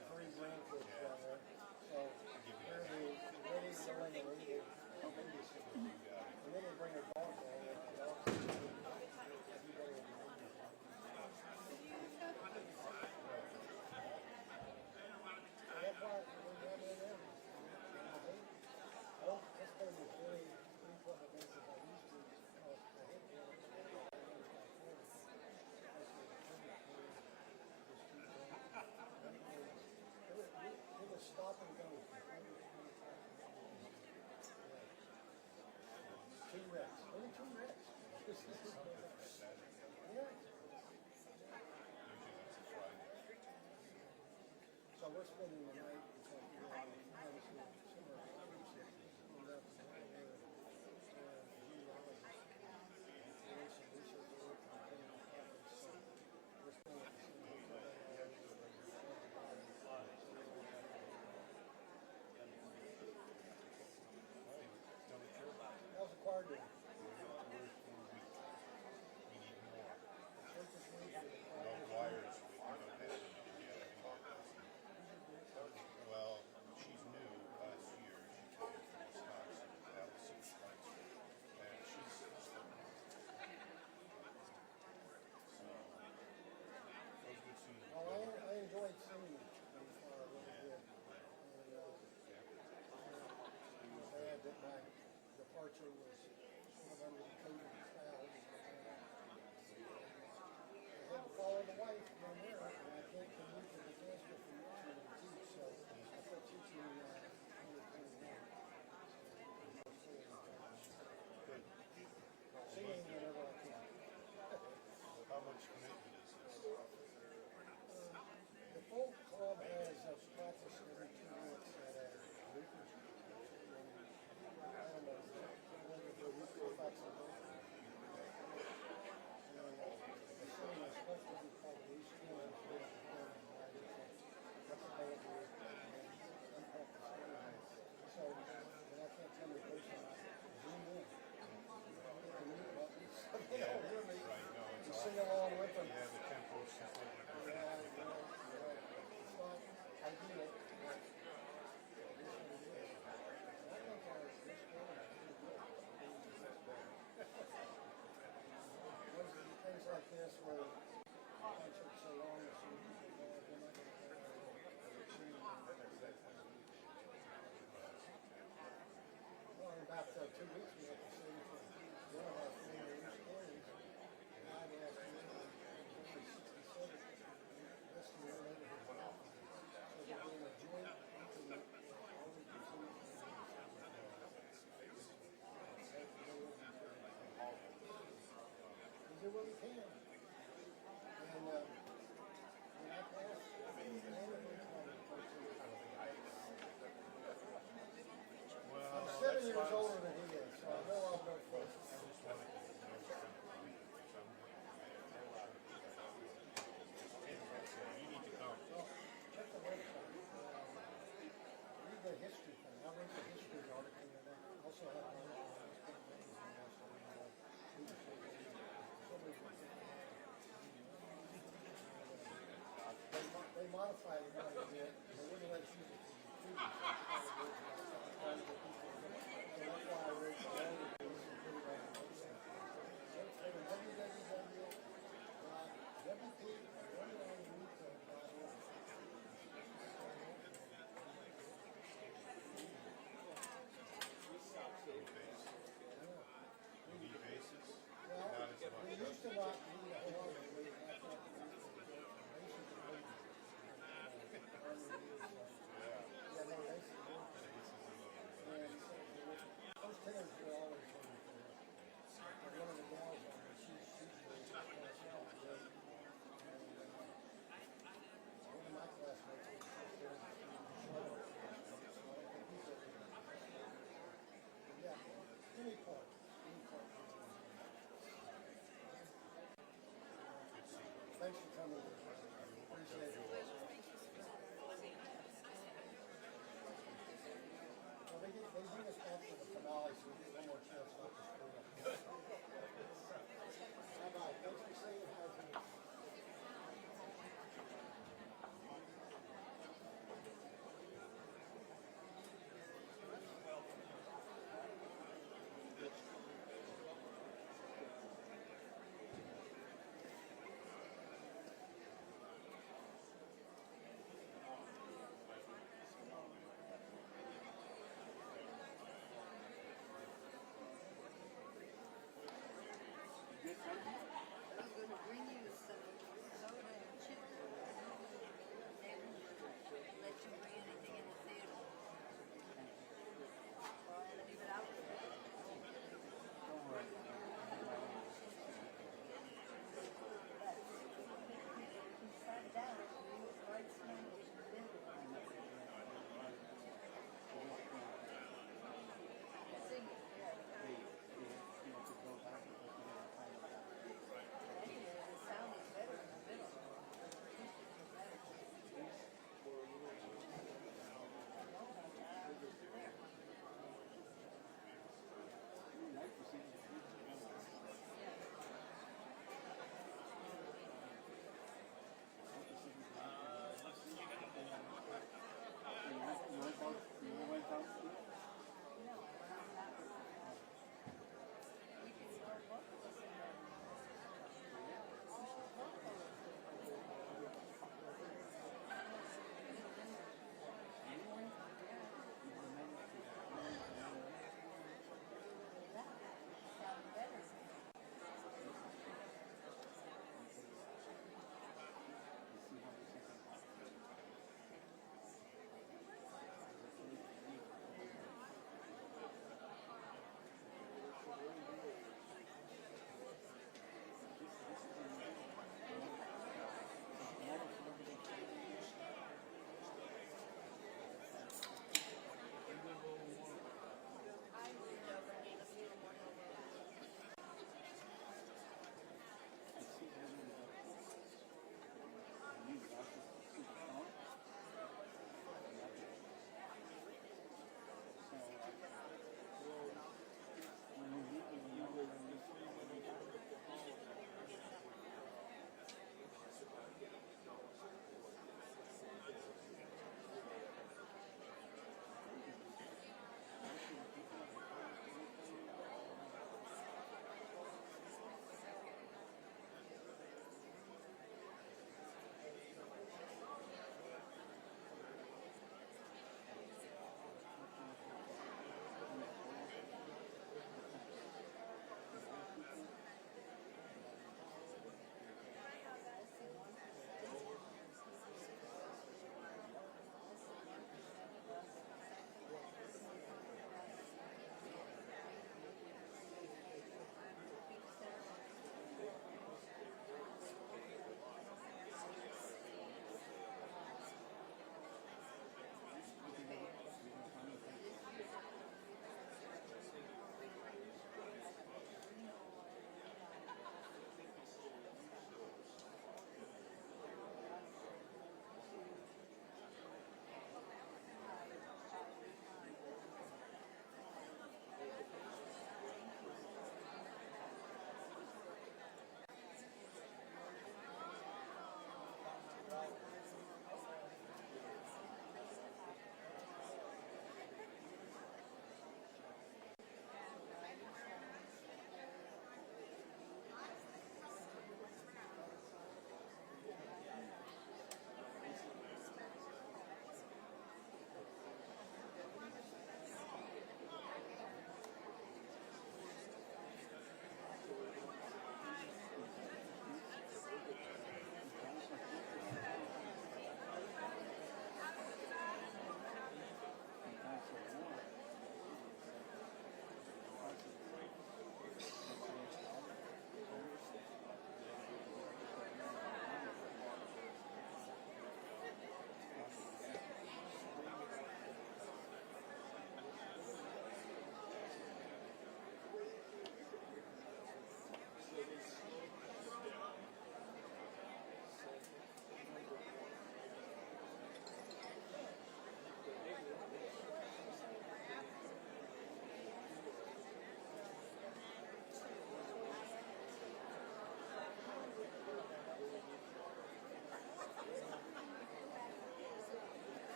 got 3 grandkids down there. So they're ready to go in and leave. And then they bring a dog down there. The dog's everybody will be hungry. So that's why we're down there. Oh, that's going to be very frequent events as I used to. I hate the other it was stop and go. 2 wrecks. Only 2 wrecks. Yeah. So we're spending the night. How's the choir doing? Well, she's new last year. She came from Wisconsin, Allison Schweitzer, and she's so it was good seeing her. Well, I enjoyed singing in the choir really good. And it was bad that my departure was sort of under the coat of the crowd. I had to follow the wife down there, and I can't commute to Bethesda from Richmond to teach, so I quit teaching really singing whenever I can. How much commitment is this? The folk club has a practice every 2 weeks at a I don't know, whether the week or flexible. And the singing is supposed to be called the East End. That's what they do. So, and I can't tell you personally, zoom in. Hit the mute button. So they don't hear me. Right, no, it's You all, sing along with them. yeah, the tempo's completely different. Yeah, it's not ideal. But I think our this one is pretty good. Things like this where concerts so long as you they're not going to well, in about 2 weeks we had to sing for one of our former East Counties. And I'd asked him, he was only 67, less than 1 over his mouth. So they're doing a joint intimate all we can see. Do what we can. And when I passed, I'm 7 years older than he is, so I know I'll go first. You need to come. Well, check the website. Read the history thing. I read the history article and I also have an article on this thing. They modified it a little bit. They wouldn't let you use it for your trying to get people. So that's why I wrote the longer piece and put it on the website. So it's You need bases? Well, Not as much. we used to not need a whole lot of weight. I thought we used to go basically yeah, no, basically. And those tenors were always hungry for it. Like one of the gals on there, she's really passed out today. And one of my classmates was just there. So I don't think he's ever. But yeah, any part. Thanks for coming. Appreciate it. Well, they bring us back to the finale, so we get one more chance not to screw up. Bye-bye. Thanks for saying hi to me.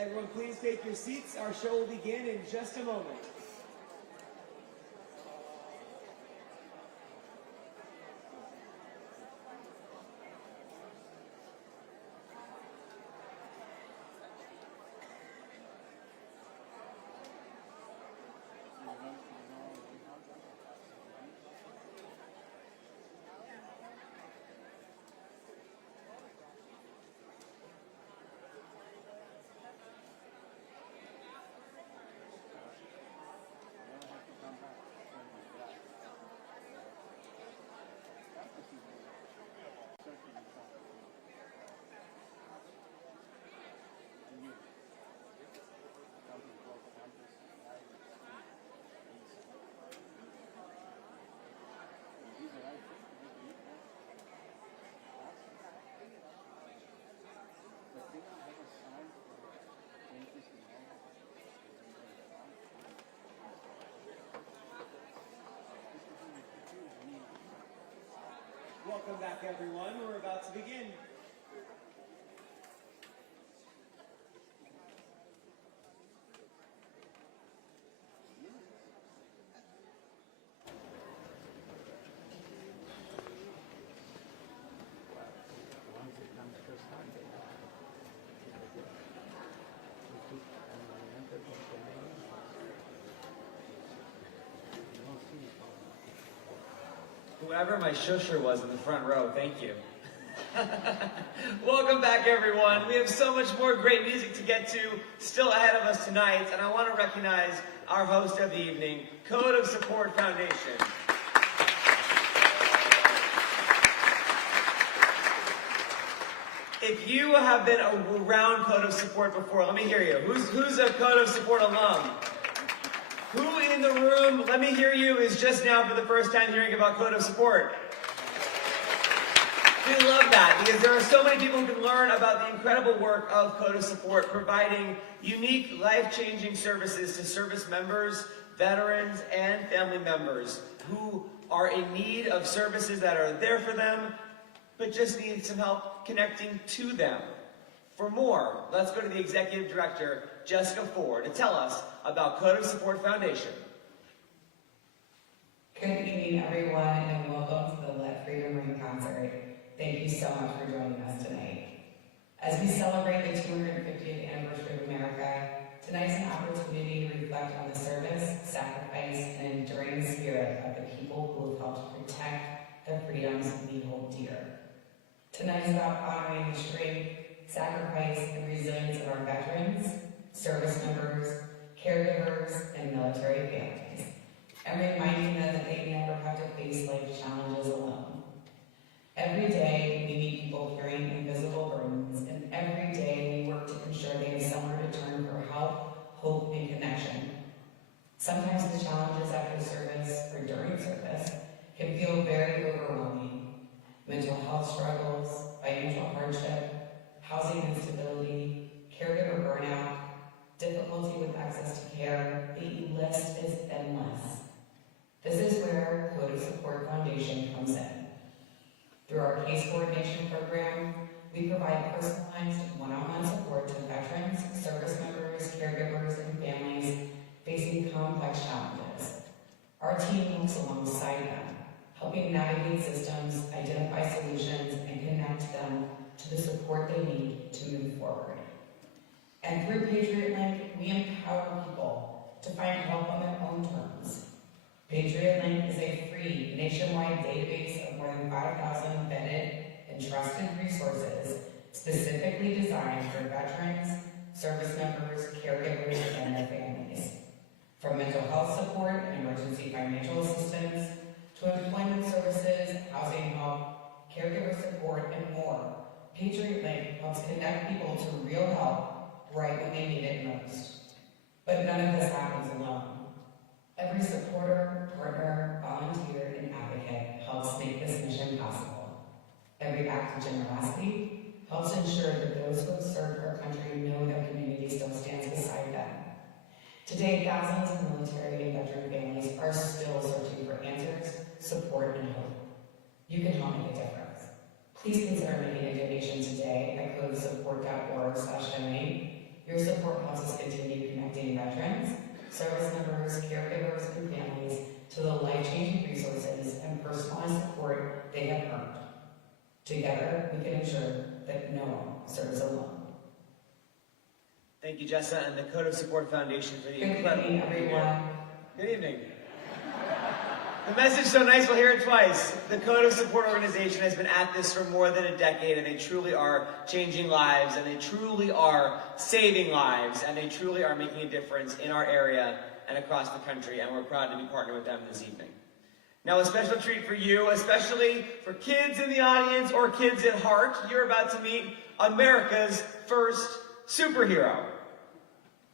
Everyone, please take your seats. Our show will begin in just a moment. Welcome back, everyone. We're about to begin. Whoever my shusher was in the front row, thank you. Welcome back, everyone. We have so much more great music to get to still ahead of us tonight, and I want to recognize our host of the evening, Code of Support Foundation. If you have been around Code of Support before, let me hear you. Who's a Code of Support alum? Who in the room, let me hear you, is just now for the first time hearing about Code of Support? We love that because there are so many people who can learn about the incredible work of Code of Support, providing unique, life-changing services to service members, veterans, and family members who are in need of services that are there for them, but just need some help connecting to them. For more, let's go to the Executive Director, Jessica Ford, to tell us about Code of Support Foundation. Good evening, everyone, and welcome to the Let Freedom Ring concert. Thank you so much for joining us tonight. As we celebrate the 250th anniversary of America, tonight's an opportunity to reflect on the service, sacrifice, and enduring spirit of the people who have helped protect the freedoms we hold dear. Tonight is about honoring the strength, sacrifice, and resilience of our veterans, service members, caregivers, and military families, and reminding them that they never have to face life challenges alone. Every day, we meet people carrying invisible burdens, and every day we work to ensure they have somewhere to turn for help, hope, and connection. Sometimes the challenges after service or during service can feel very overwhelming. Mental health struggles, financial hardship, housing instability, caregiver burnout, difficulty with access to care, the list is endless. This is where Code of Support Foundation comes in. Through our case coordination program, we provide personalized one-on-one support to veterans, service members, caregivers, and families facing complex challenges. Our team works alongside them, helping navigate systems, identify solutions, and connect them to the support they need to move forward. And through Patriot Link, we empower people to find help on their own terms. Patriot Link is a free nationwide database of more than 5,000 vetted and trusted resources specifically designed for veterans, service members, caregivers, and their families. From mental health support and emergency financial assistance, to employment services, housing help, caregiver support, and more, Patriot Link helps connect people to real help right when they need it most. But none of this happens alone. Every supporter, partner, volunteer, and advocate helps make this mission possible. Every act of generosity helps ensure that those who have served our country know their community still stands beside them. Today, thousands of military and veteran families are still searching for answers, support, and hope. You can help make a difference. Please consider making a donation today at codesupport.org/donate. Your support helps us continue connecting veterans, service members, caregivers, and families to the life-changing resources and personalized support they have earned. Together, we can ensure that no one serves alone. Thank you, Jessa, and the Code of Support Foundation for the Good incredible... evening, everyone. Good evening. The message so nice, we'll hear it twice. The Code of Support organization has been at this for more than a decade, and they truly are changing lives, and they truly are saving lives, and they truly are making a difference in our area and across the country, and we're proud to be partnering with them this evening. Now, a special treat for you, especially for kids in the audience or kids at heart, you're about to meet America's first superhero.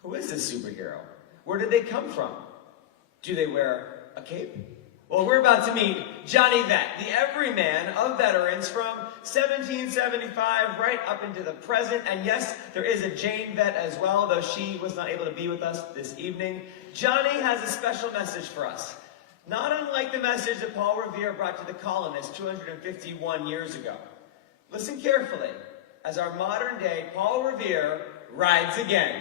Who is this superhero? Where did they come from? Do they wear a cape? Well, we're about to meet Johnny Vet, the everyman of veterans from 1775 right up into the present. And yes, there is a Jane Vet as well, though she was not able to be with us this evening. Johnny has a special message for us. Not unlike the message that Paul Revere brought to the colonists 251 years ago. Listen carefully as our modern day Paul Revere rides again.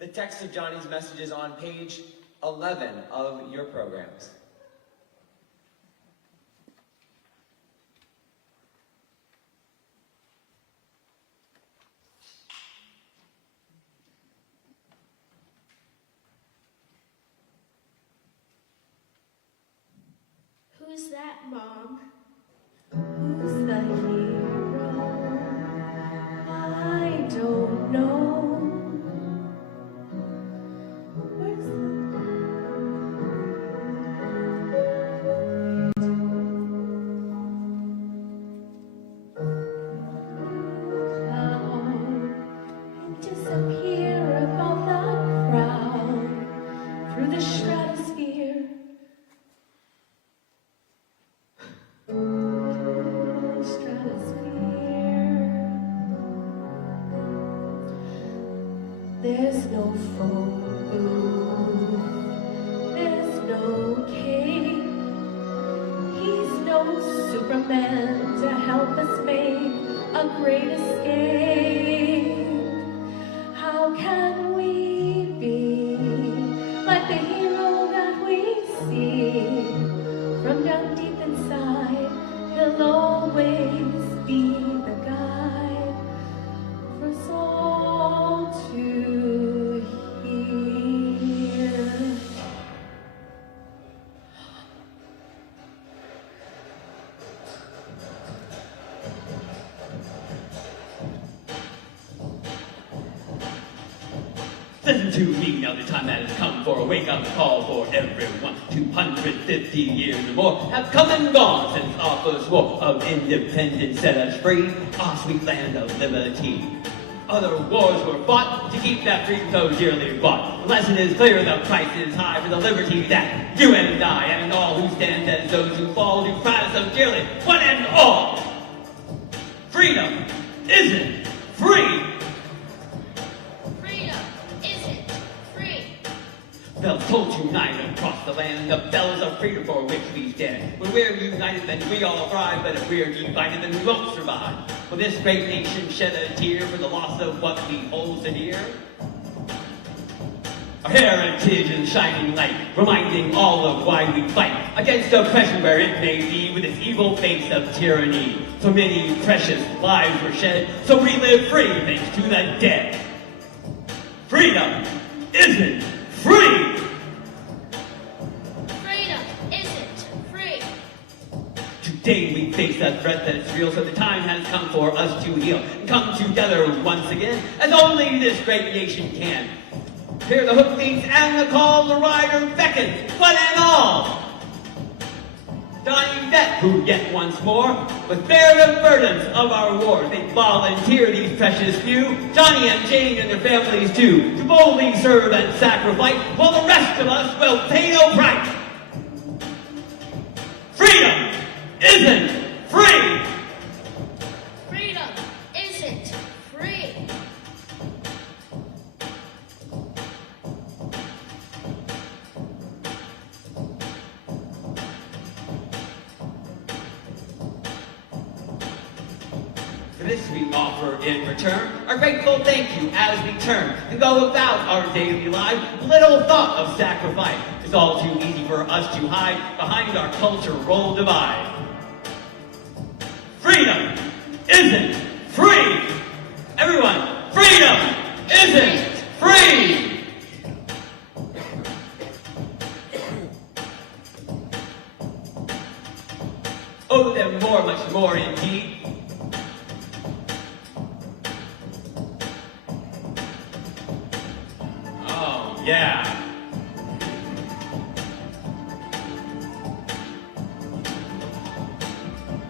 The text of Johnny's message is on page 11 of your programs. Who's that, Mom? Who's the hero? I don't know. There's no phone booth, there's no king. He's no Superman to help us make a great escape. How can we be like the hero that we see? From down deep inside, he'll always be the guide for us all to hear. Listen to me, now the time that has come for a wake-up call for everyone. 250 years or more have come and gone since our first war of independence set us free, our sweet land of liberty. Other wars were fought to keep that freedom so dearly bought. The lesson is clear, the price is high for the liberty that you and I and all who stand as those who fall do prize so dearly, one and all. Freedom isn't free. Bells toll tonight across the land, the bells of freedom for which we stand. When we're united, then we all thrive, but if we're divided, then we won't survive. Will this great nation shed a tear for the loss of what we hold so dear? Our heritage is shining light, reminding all of why we fight against oppression where it may be, with this evil face of tyranny. So many precious lives were shed, so we live free thanks to the dead. Freedom isn't free! Freedom isn't free. Today we face a threat that's real, so the time has come for us to heal and come together once again, as only this great nation can. Hear the hook beats and the call, the rider beckons, one and all. Donnie Vet, who yet once more must bear the burdens of our war. They volunteer, these precious few, Johnny and Jane and their families too, to boldly serve and sacrifice, while the rest of us will pay no price. Freedom isn't free! Freedom isn't free. For this we offer in return our grateful thank you as we turn and go about our daily lives. Little thought of sacrifice. It's all too easy for us to hide behind our cultural divide. Freedom isn't free. Everyone, freedom isn't free. Oh, then more, much more indeed. Oh, yeah.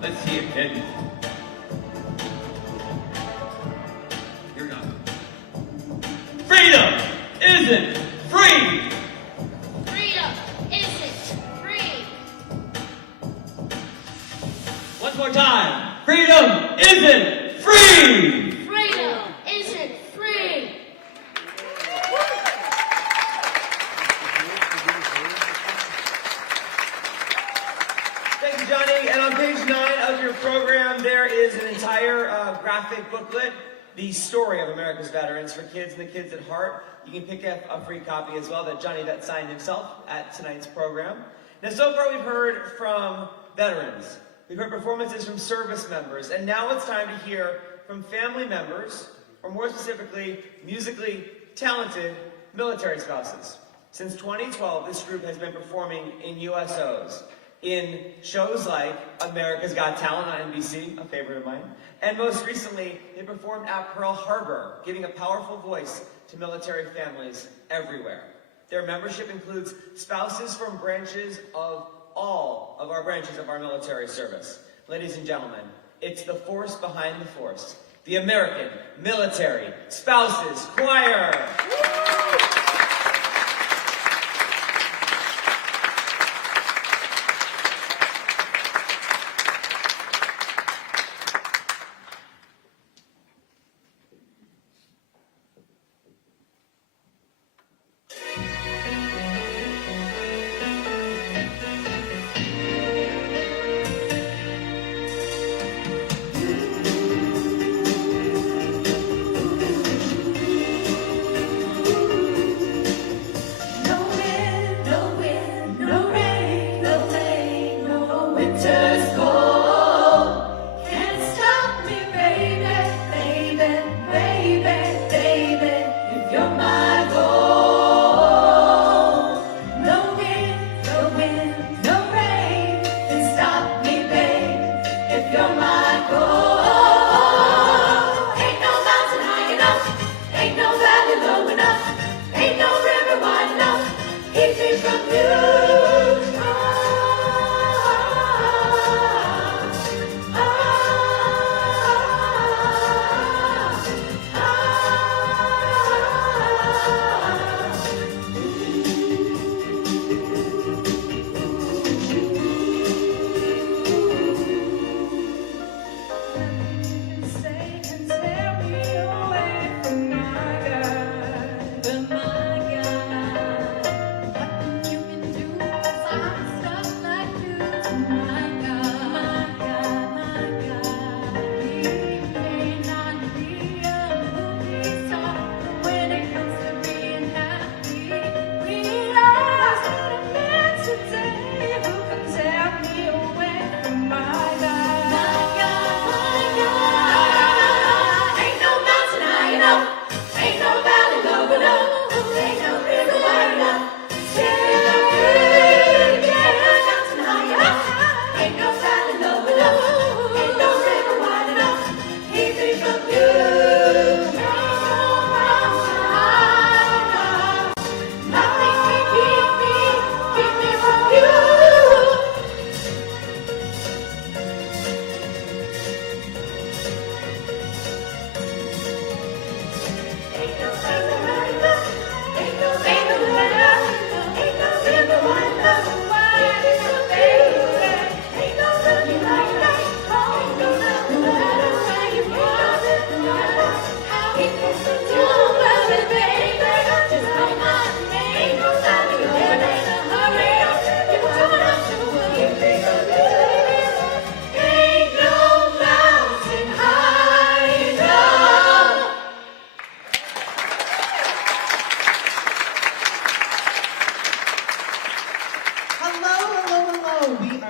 Let's see it, kid. You're not. Freedom isn't free. Freedom isn't free. One more time. Freedom isn't free. Freedom isn't free. Thank you, Johnny. And on page 9 of your program, there is an entire graphic booklet, The Story of America's Veterans for kids and the kids at heart. You can pick up a free copy as well that Johnny that signed himself at tonight's program. Now, so far we've heard from veterans. We've heard performances from service members. And now it's time to hear from family members, or more specifically, musically talented military spouses. Since 2012, this group has been performing in USOs, in shows like America's Got Talent on NBC, a favorite of mine, and most recently, they performed at Pearl Harbor, giving a powerful voice to military families everywhere. Their membership includes spouses from branches of all of our branches of our military service. Ladies and gentlemen, it's the force behind the force, the American Military Spouses Choir.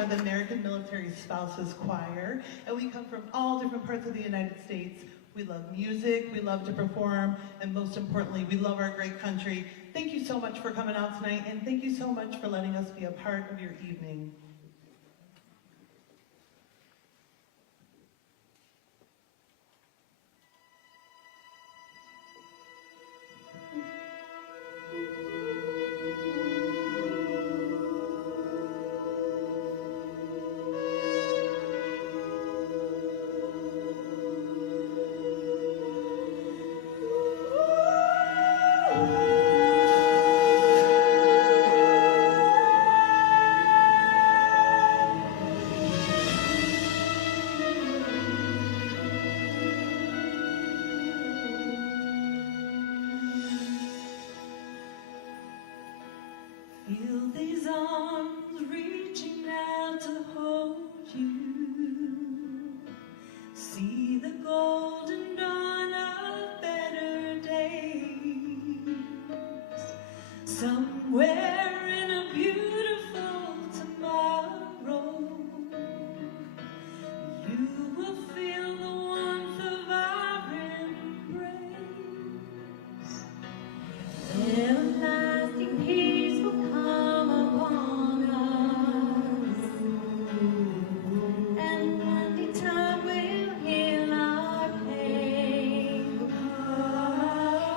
are the American Military Spouses Choir, and we come from all different parts of the United States. We love music, we love to perform, and most importantly, we love our great country. Thank you so much for coming out tonight, and thank you so much for letting us be a part of your evening. Feel these arms reaching out to hold you. See the golden dawn of better days. Somewhere in a beautiful tomorrow, you will feel the warmth of our embrace. Everlasting peace will come upon us, and anytime we'll heal our pain.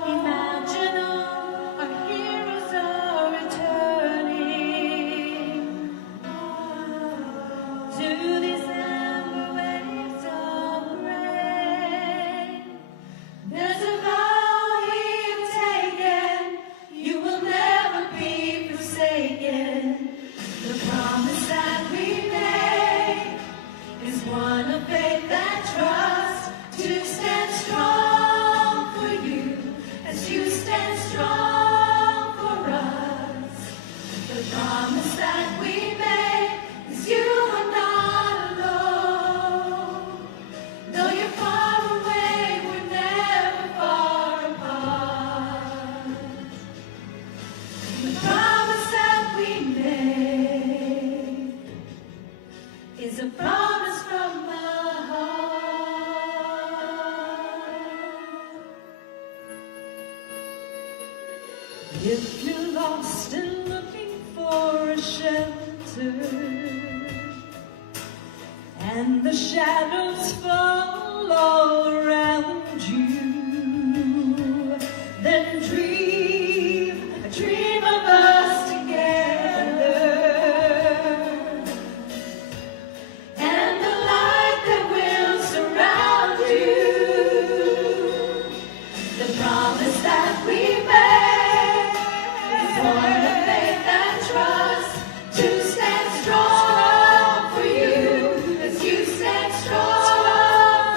Imagine all our heroes are returning to these amber waves of rain. There's a vow we've taken, you will never be forsaken. The promise that we made is one of faith and trust, to stand strong for you as you stand strong for us. The promise that we made is you are not alone. Though you're far away, we're never far apart. The promise that we made is a promise from the heart. If you're lost and looking for a shelter, and the shadows fall all around you, then dream a dream of us together, and the light that will surround you. The promise that we made is one of faith and trust, to stand strong for you as you stand strong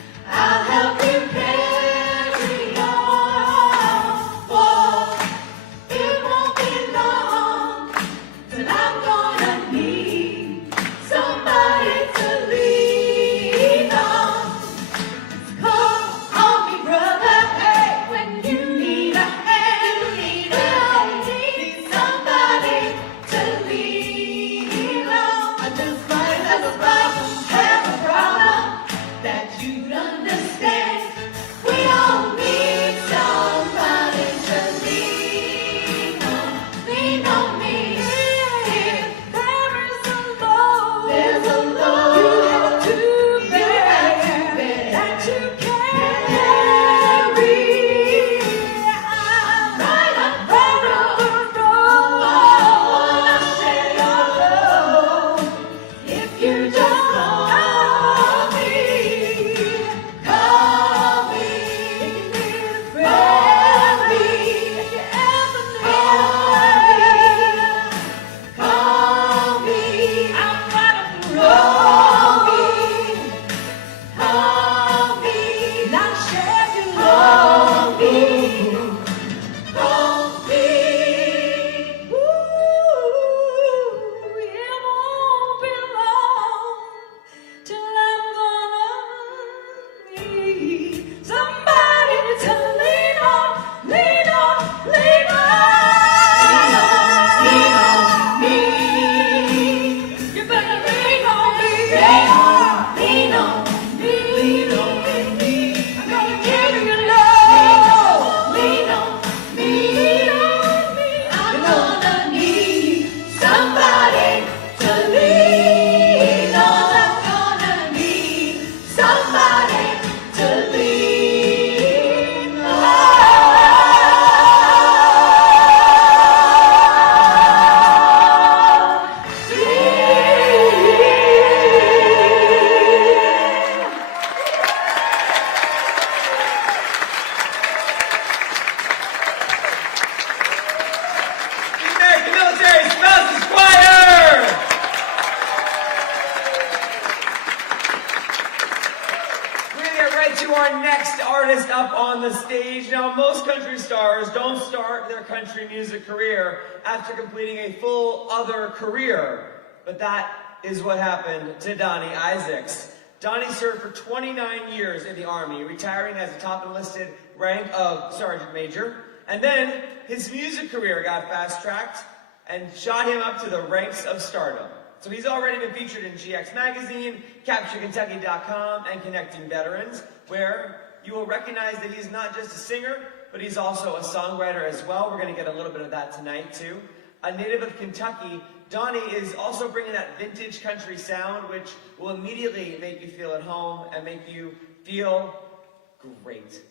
get to our next artist up on the stage. Now, most country stars don't start their country music career after completing a full other career. But that is what happened to Donnie Isaacs. Donnie served for 29 years in the Army, retiring as a top enlisted rank of Sergeant Major. And then his music career got fast-tracked and shot him up to the ranks of stardom. So he's already been featured in GX Magazine, CaptureKentucky.com, and Connecting Veterans, where you will recognize that he's not just a singer, but he's also a songwriter as well. We're going to get a little bit of that tonight, too. A native of Kentucky, Donnie is also bringing that vintage country sound, which will immediately make you feel at home and make you feel great.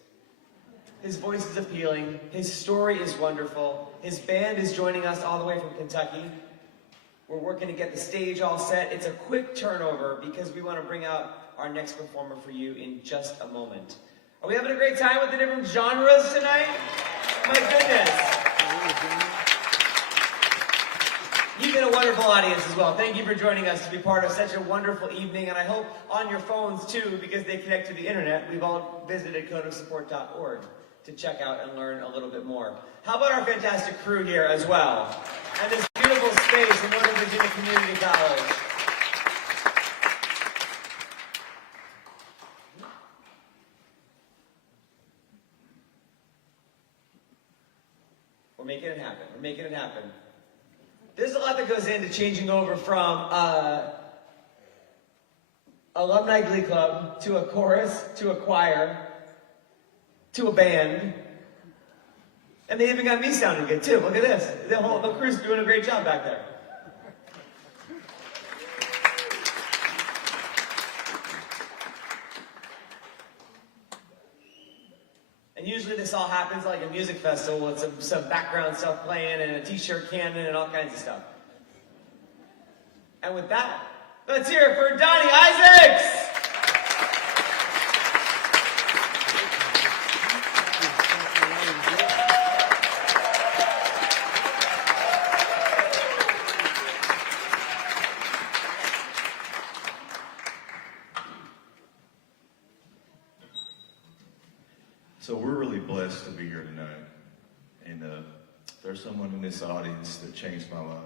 His voice is appealing. His story is wonderful. His band is joining us all the way from Kentucky. We're working to get the stage all set. It's a quick turnover because we want to bring out our next performer for you in just a moment. Are we having a great time with the different genres tonight? My goodness. You've been a wonderful audience as well. Thank you for joining us to be part of such a wonderful evening. And I hope on your phones too, because they connect to the internet, we've all visited codeofsupport.org to check out and learn a little bit more. How about our fantastic crew here as well? And this beautiful space in Northern Virginia Community College. We're making it happen. We're making it happen. There's a lot that goes into changing over from Alumni Glee Club to a chorus, to a choir, to a band. And they even got me sounding good too. Look at this. The crew's doing a great job back there. And usually this all happens like a music festival with some background stuff playing and a t-shirt cannon and all kinds of stuff. And with that, let's hear it for Donnie Isaacs! So we're really blessed to be here tonight, and there's someone in this audience that changed my life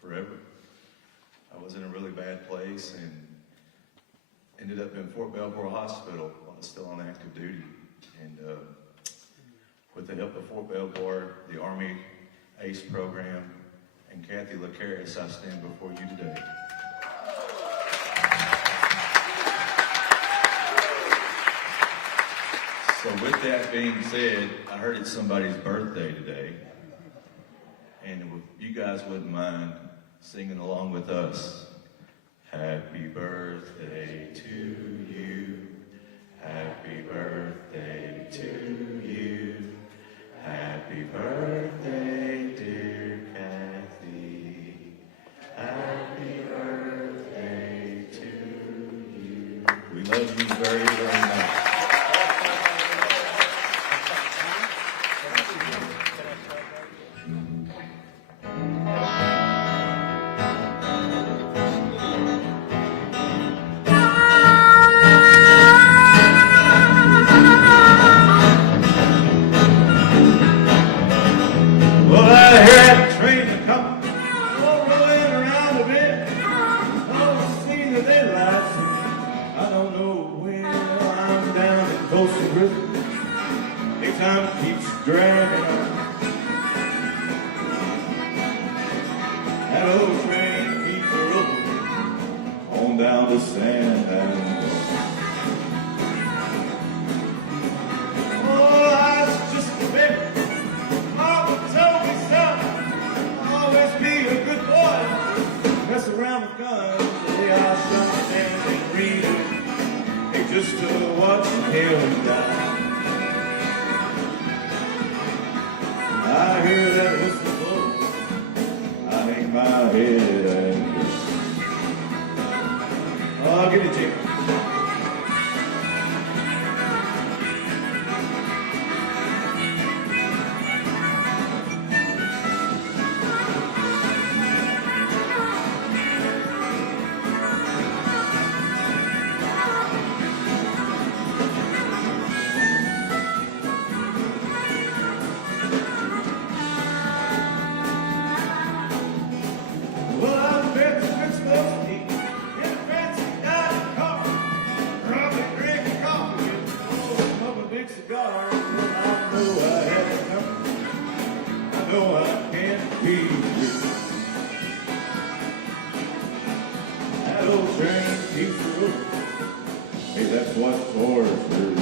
forever. I was in a really bad place and ended up in Fort Belvoir Hospital while I was still on active duty. And with the help of Fort Belvoir, the Army ACE program, and Kathy LaCaris, I stand before you today. So with that being said, I heard it's somebody's birthday today. And if you guys wouldn't mind singing along with us. Happy birthday to you. Happy birthday to you. Happy birthday, dear Kathy. Happy birthday to you. We love you very, very much. what torture.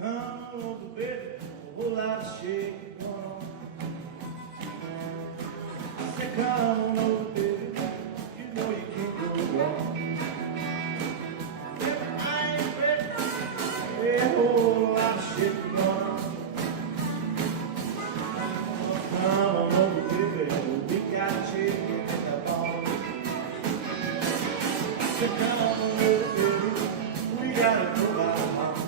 Come over, baby, a whole lot of shit going on. I said, come on over, baby, you know you can't go wrong. Baby, I ain't ready, there's a whole lot of shit going on. Come on over, baby, we got chicken in the ball. I said, come on over, baby, we gotta go out of home.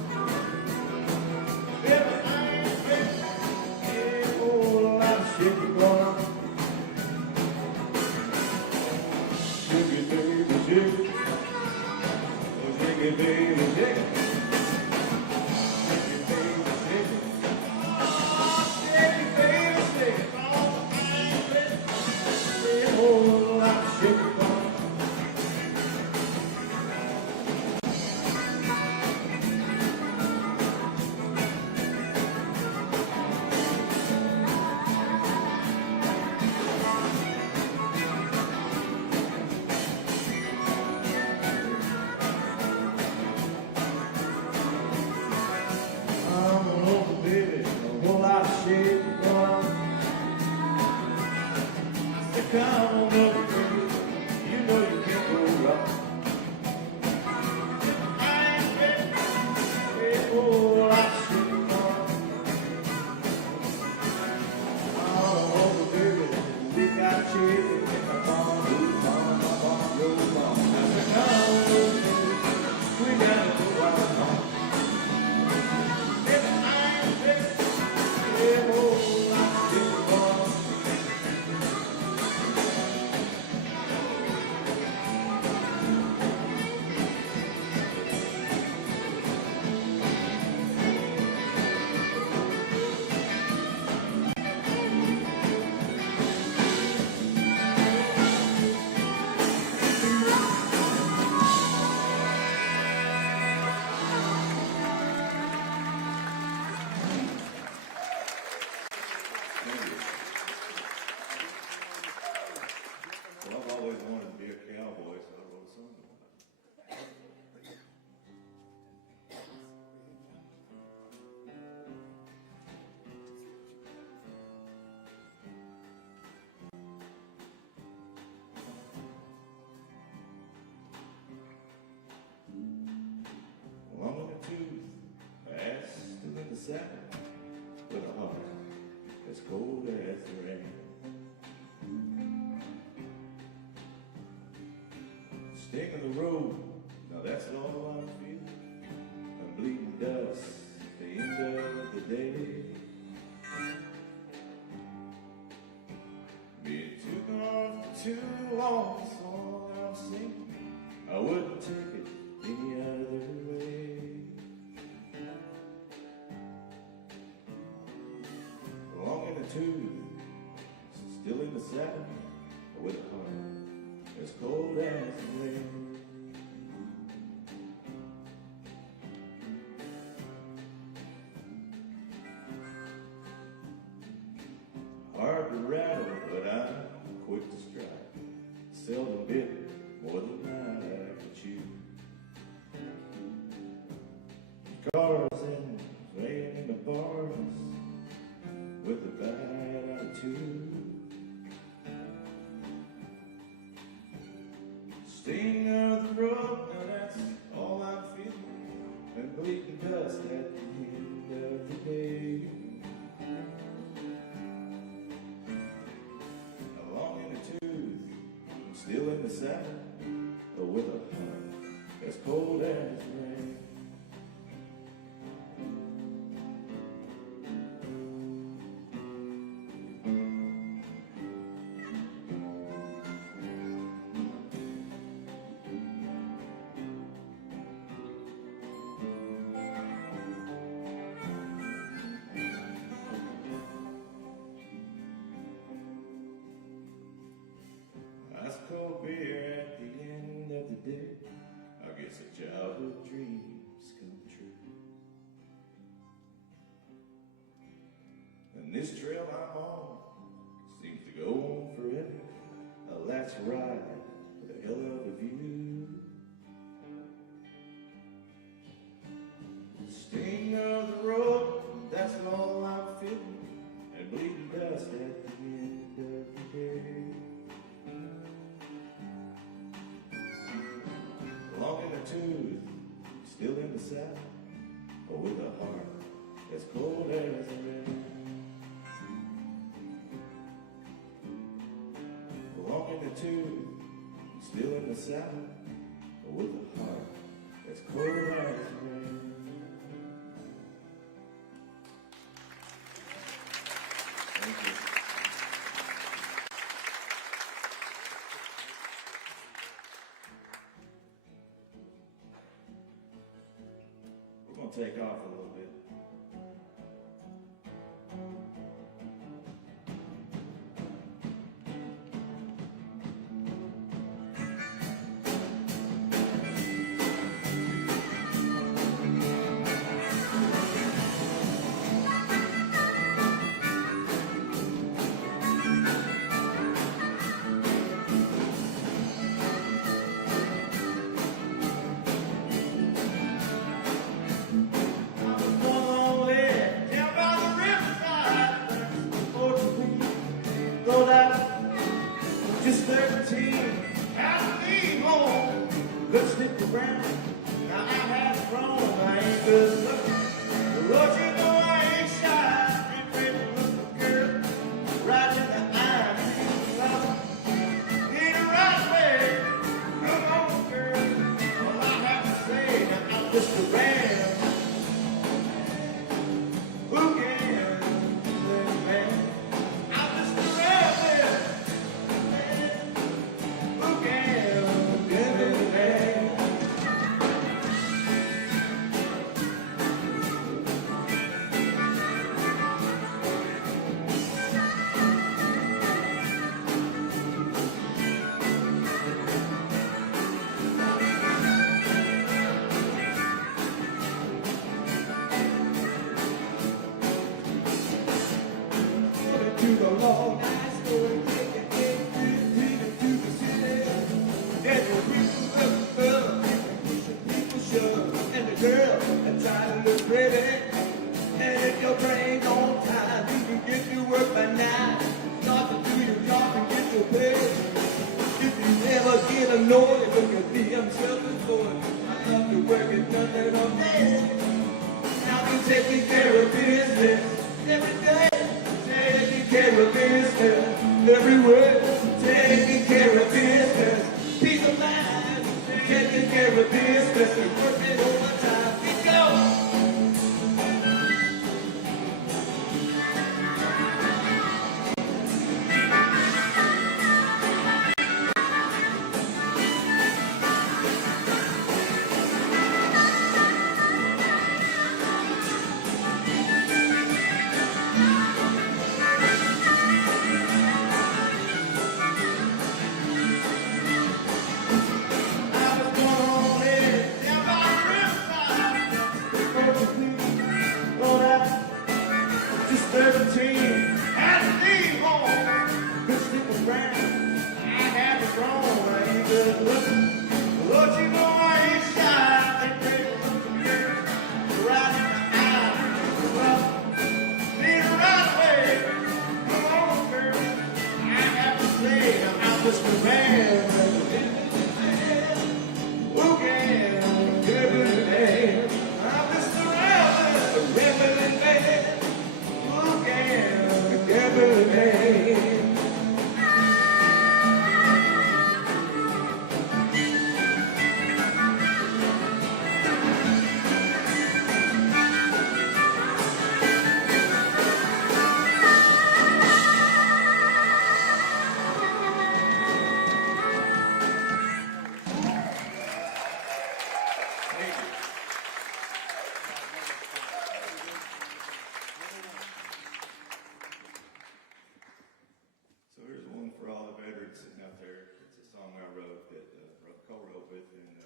With a heart as cold as the rain. Sting of the road, now that's all I'm feeling. I'm bleeding dust, the end of the day. Being too gone for too long, that's all I'm singing. I wouldn't take it any other way. Long in the tooth, still in the saddle, with a heart as cold as the rain. seldom bit more than I could chew. Cars and playing in the bars with a bad attitude. Sting of the road, now that's all I'm feeling, and bleeding dust at the end of the day. Long in the tooth, still in the saddle, but with a heart as cold as rain. Ice cold beer at the end of the day. I guess the childhood dreams come true. And this trail I'm on seems to go on forever. Let's ride with a hell of a view. Sting of the road, that's all I'm feeling, and bleeding dust at the end of the day. Long in the tooth, still in the saddle, but with a heart as cold as rain. Long in the tooth, still in the saddle, but with a heart as cold as rain. Thank you. We're going to take off a little bit. Just 13, had to leave home, couldn't stick around. Now I have grown, I ain't good looking. Lord, you know I ain't shy. Ain't afraid to look a girl right in the eye. Ain't the right way. Come on, girl. All I have to say, now I'm just a man. Who can man? I'm just a rebel. To the long night story, taking to the city. There's no people up, pushing people shove, and the girl that tries to look pretty. And if your brain's on time, you can get to work by 9. Start to do your job and get your pay. If you never get annoyed, look at me, I'm self-employed. I love to work at nothing all day. Now I'm taking care of business every day. Taking care of business everywhere. Taking care of business, peace of mind. Taking care of business and working overtime. We go. I was born in down by the riverside. with, and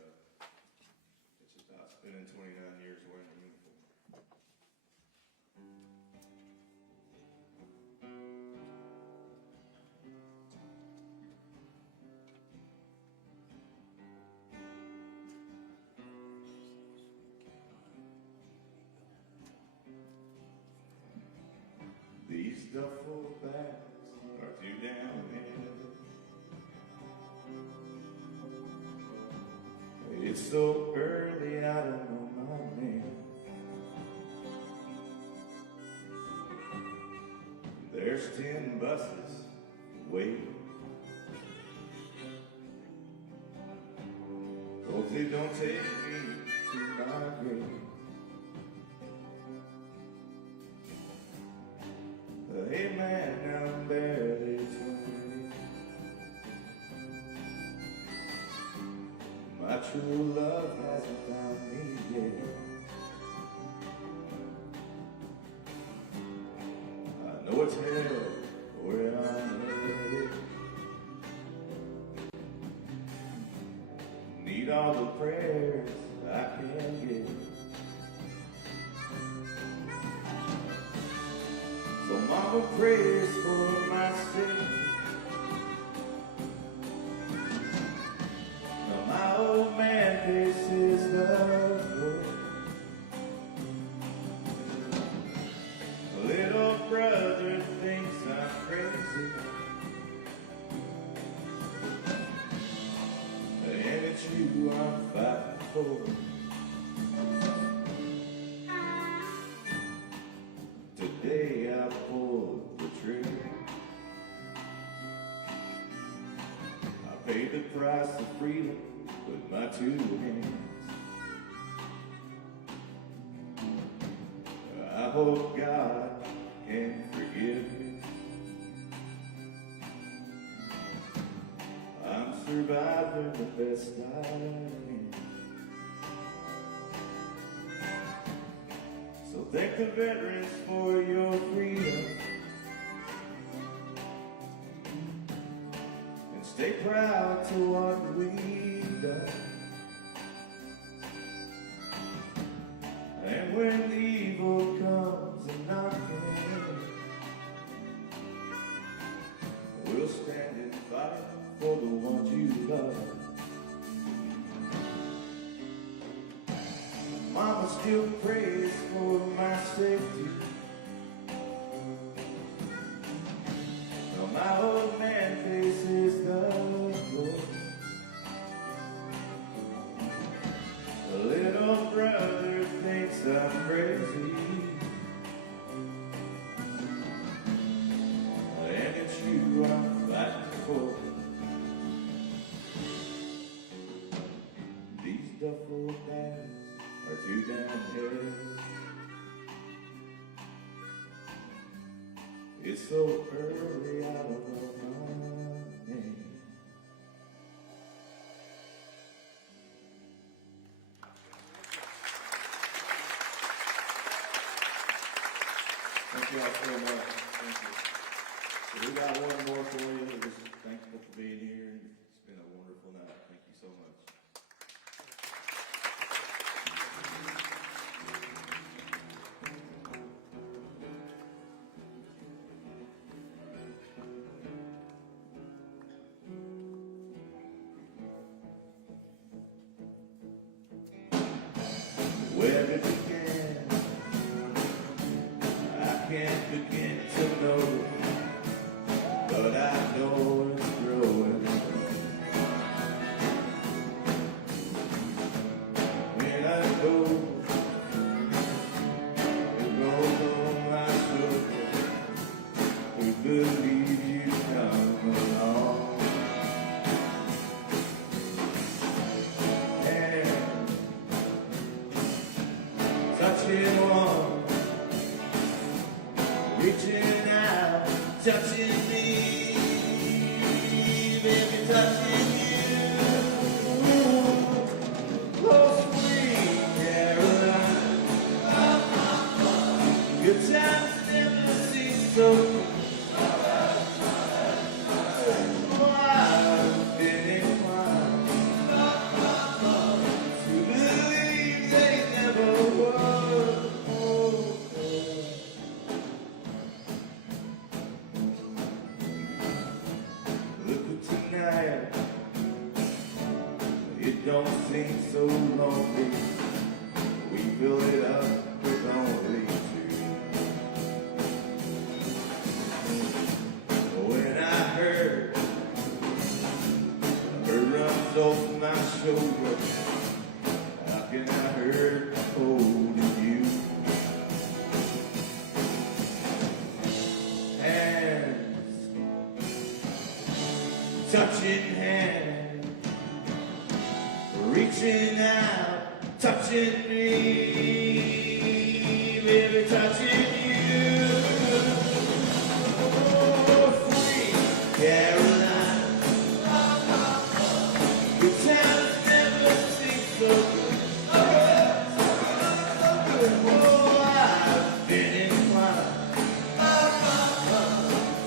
it's just about spending 29 years wearing a uniform. These duffel bags are too damn heavy. It's so early, I don't know my name. There's 10 buses waiting. Hope they don't take me to my grave. Hey man, I'm barely 20. My true love hasn't found me yet. I know it's hell where I'm headed. Need all the prayers I can get. So mama prays for my sake. Now my old man faces the road. Little brother thinks I'm crazy, and it's you I'm fighting for. Today I pulled the trigger. I paid the price of freedom with my 2 hands. I hope God can forgive me. I'm surviving the best I can. So thank the veterans for your freedom, and stay proud to what we've done. And when evil comes a knocking, we'll stand and fight for the ones you love. Mama still prays for my safety. Now my old man faces the road. The little brother thinks I'm crazy, and it's you I'm fighting for. These duffel bags are too damn heavy. It's so early, I don't know my name. Thank you all so much. Thank you. So we got one more for you. We're just thankful for being here, and it's been a wonderful night. Thank you so much. Where did it begin? I can't begin to know, but I know it's growing. When I go, it goes on my shoulder. We believe you come along. Touching one, reaching out, touching me, baby, touching you. Oh, sweet Caroline, good times never seem so wild, feeling wild. ain't so lonely. We fill it up with only two. When I heard her runs over my shoulder, how can I hurt holding you? Hands, touching hands, reaching out, touching me, baby, touching you. Oh, sweet Caroline, good times never seem so good. Oh, I've been inclined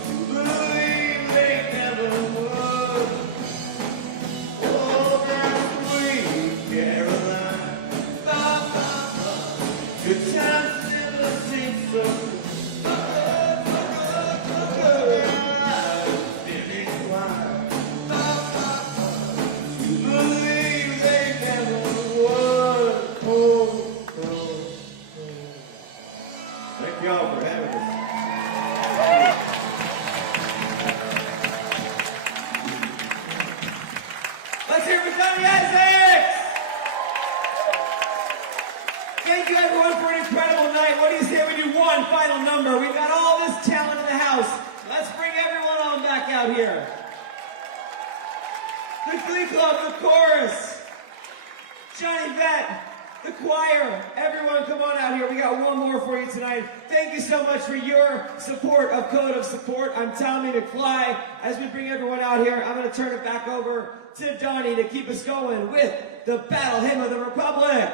to believe they never would. Oh, now sweet Caroline, good times never seem so good. I've been inclined to believe they never would. Oh, thank y'all for having us. Let's hear it for Donnie Isaacs! Thank you everyone for an incredible night. What do you say we do one final number? We've got all this talent in the house. Let's bring everyone on back out here. The Glee Club, the chorus, Johnny Vett, the choir, everyone come on out here. We got one more for you tonight. Thank you so much for your support of Code of Support. I'm Tommy McFly. As we bring everyone out here, I'm going to turn it back over to Donnie to keep us going with the Battle Hymn of the Republic.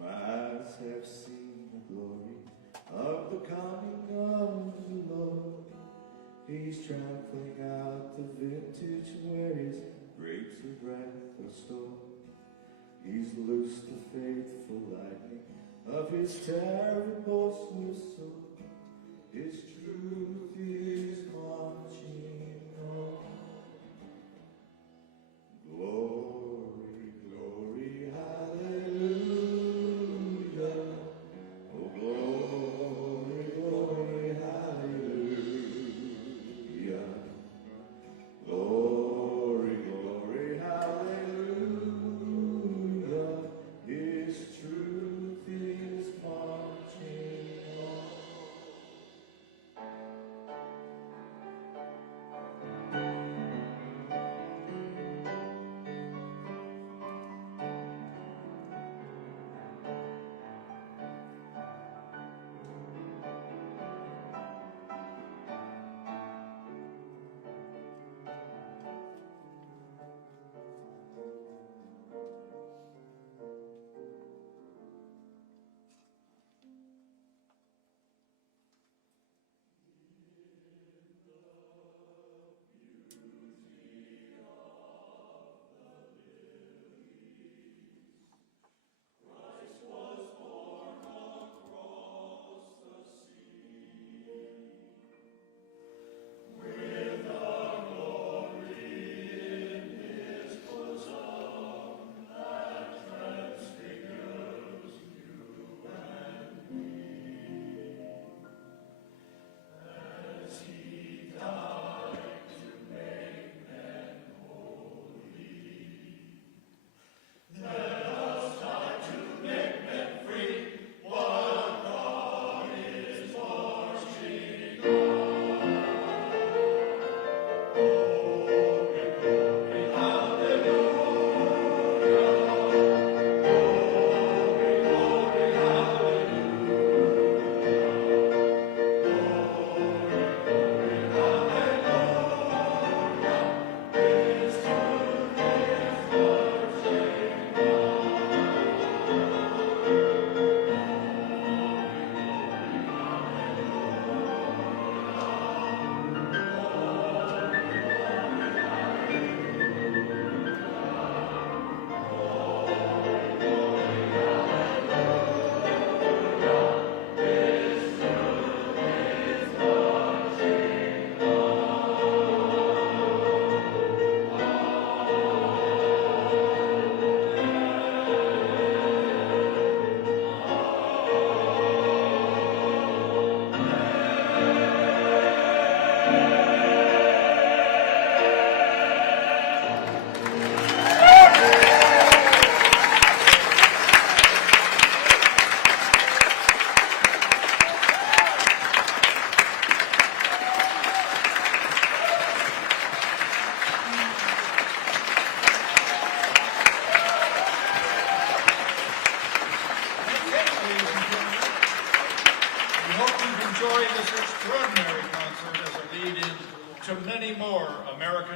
My eyes have seen the glory of the coming of the Lord. He's trampling out the vintage where his grapes of wrath are stored. He's loosed the faithful lightning of his terrible whistle. His truth is marching on. Glory, glory, hallelujah. Oh, glory, glory, hallelujah. Glory, glory, hallelujah. His truth is marching on.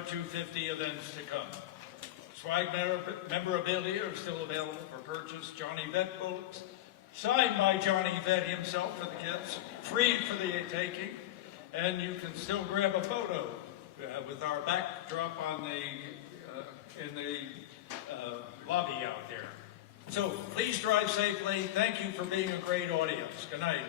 250 events to come. Swag memorabilia are still available for purchase. Johnny Vett bullets, signed by Johnny Vett himself for the kids, free for the taking, and you can still grab a photo with our backdrop on in the lobby out there. So please drive safely. Thank you for being a great audience. Good night.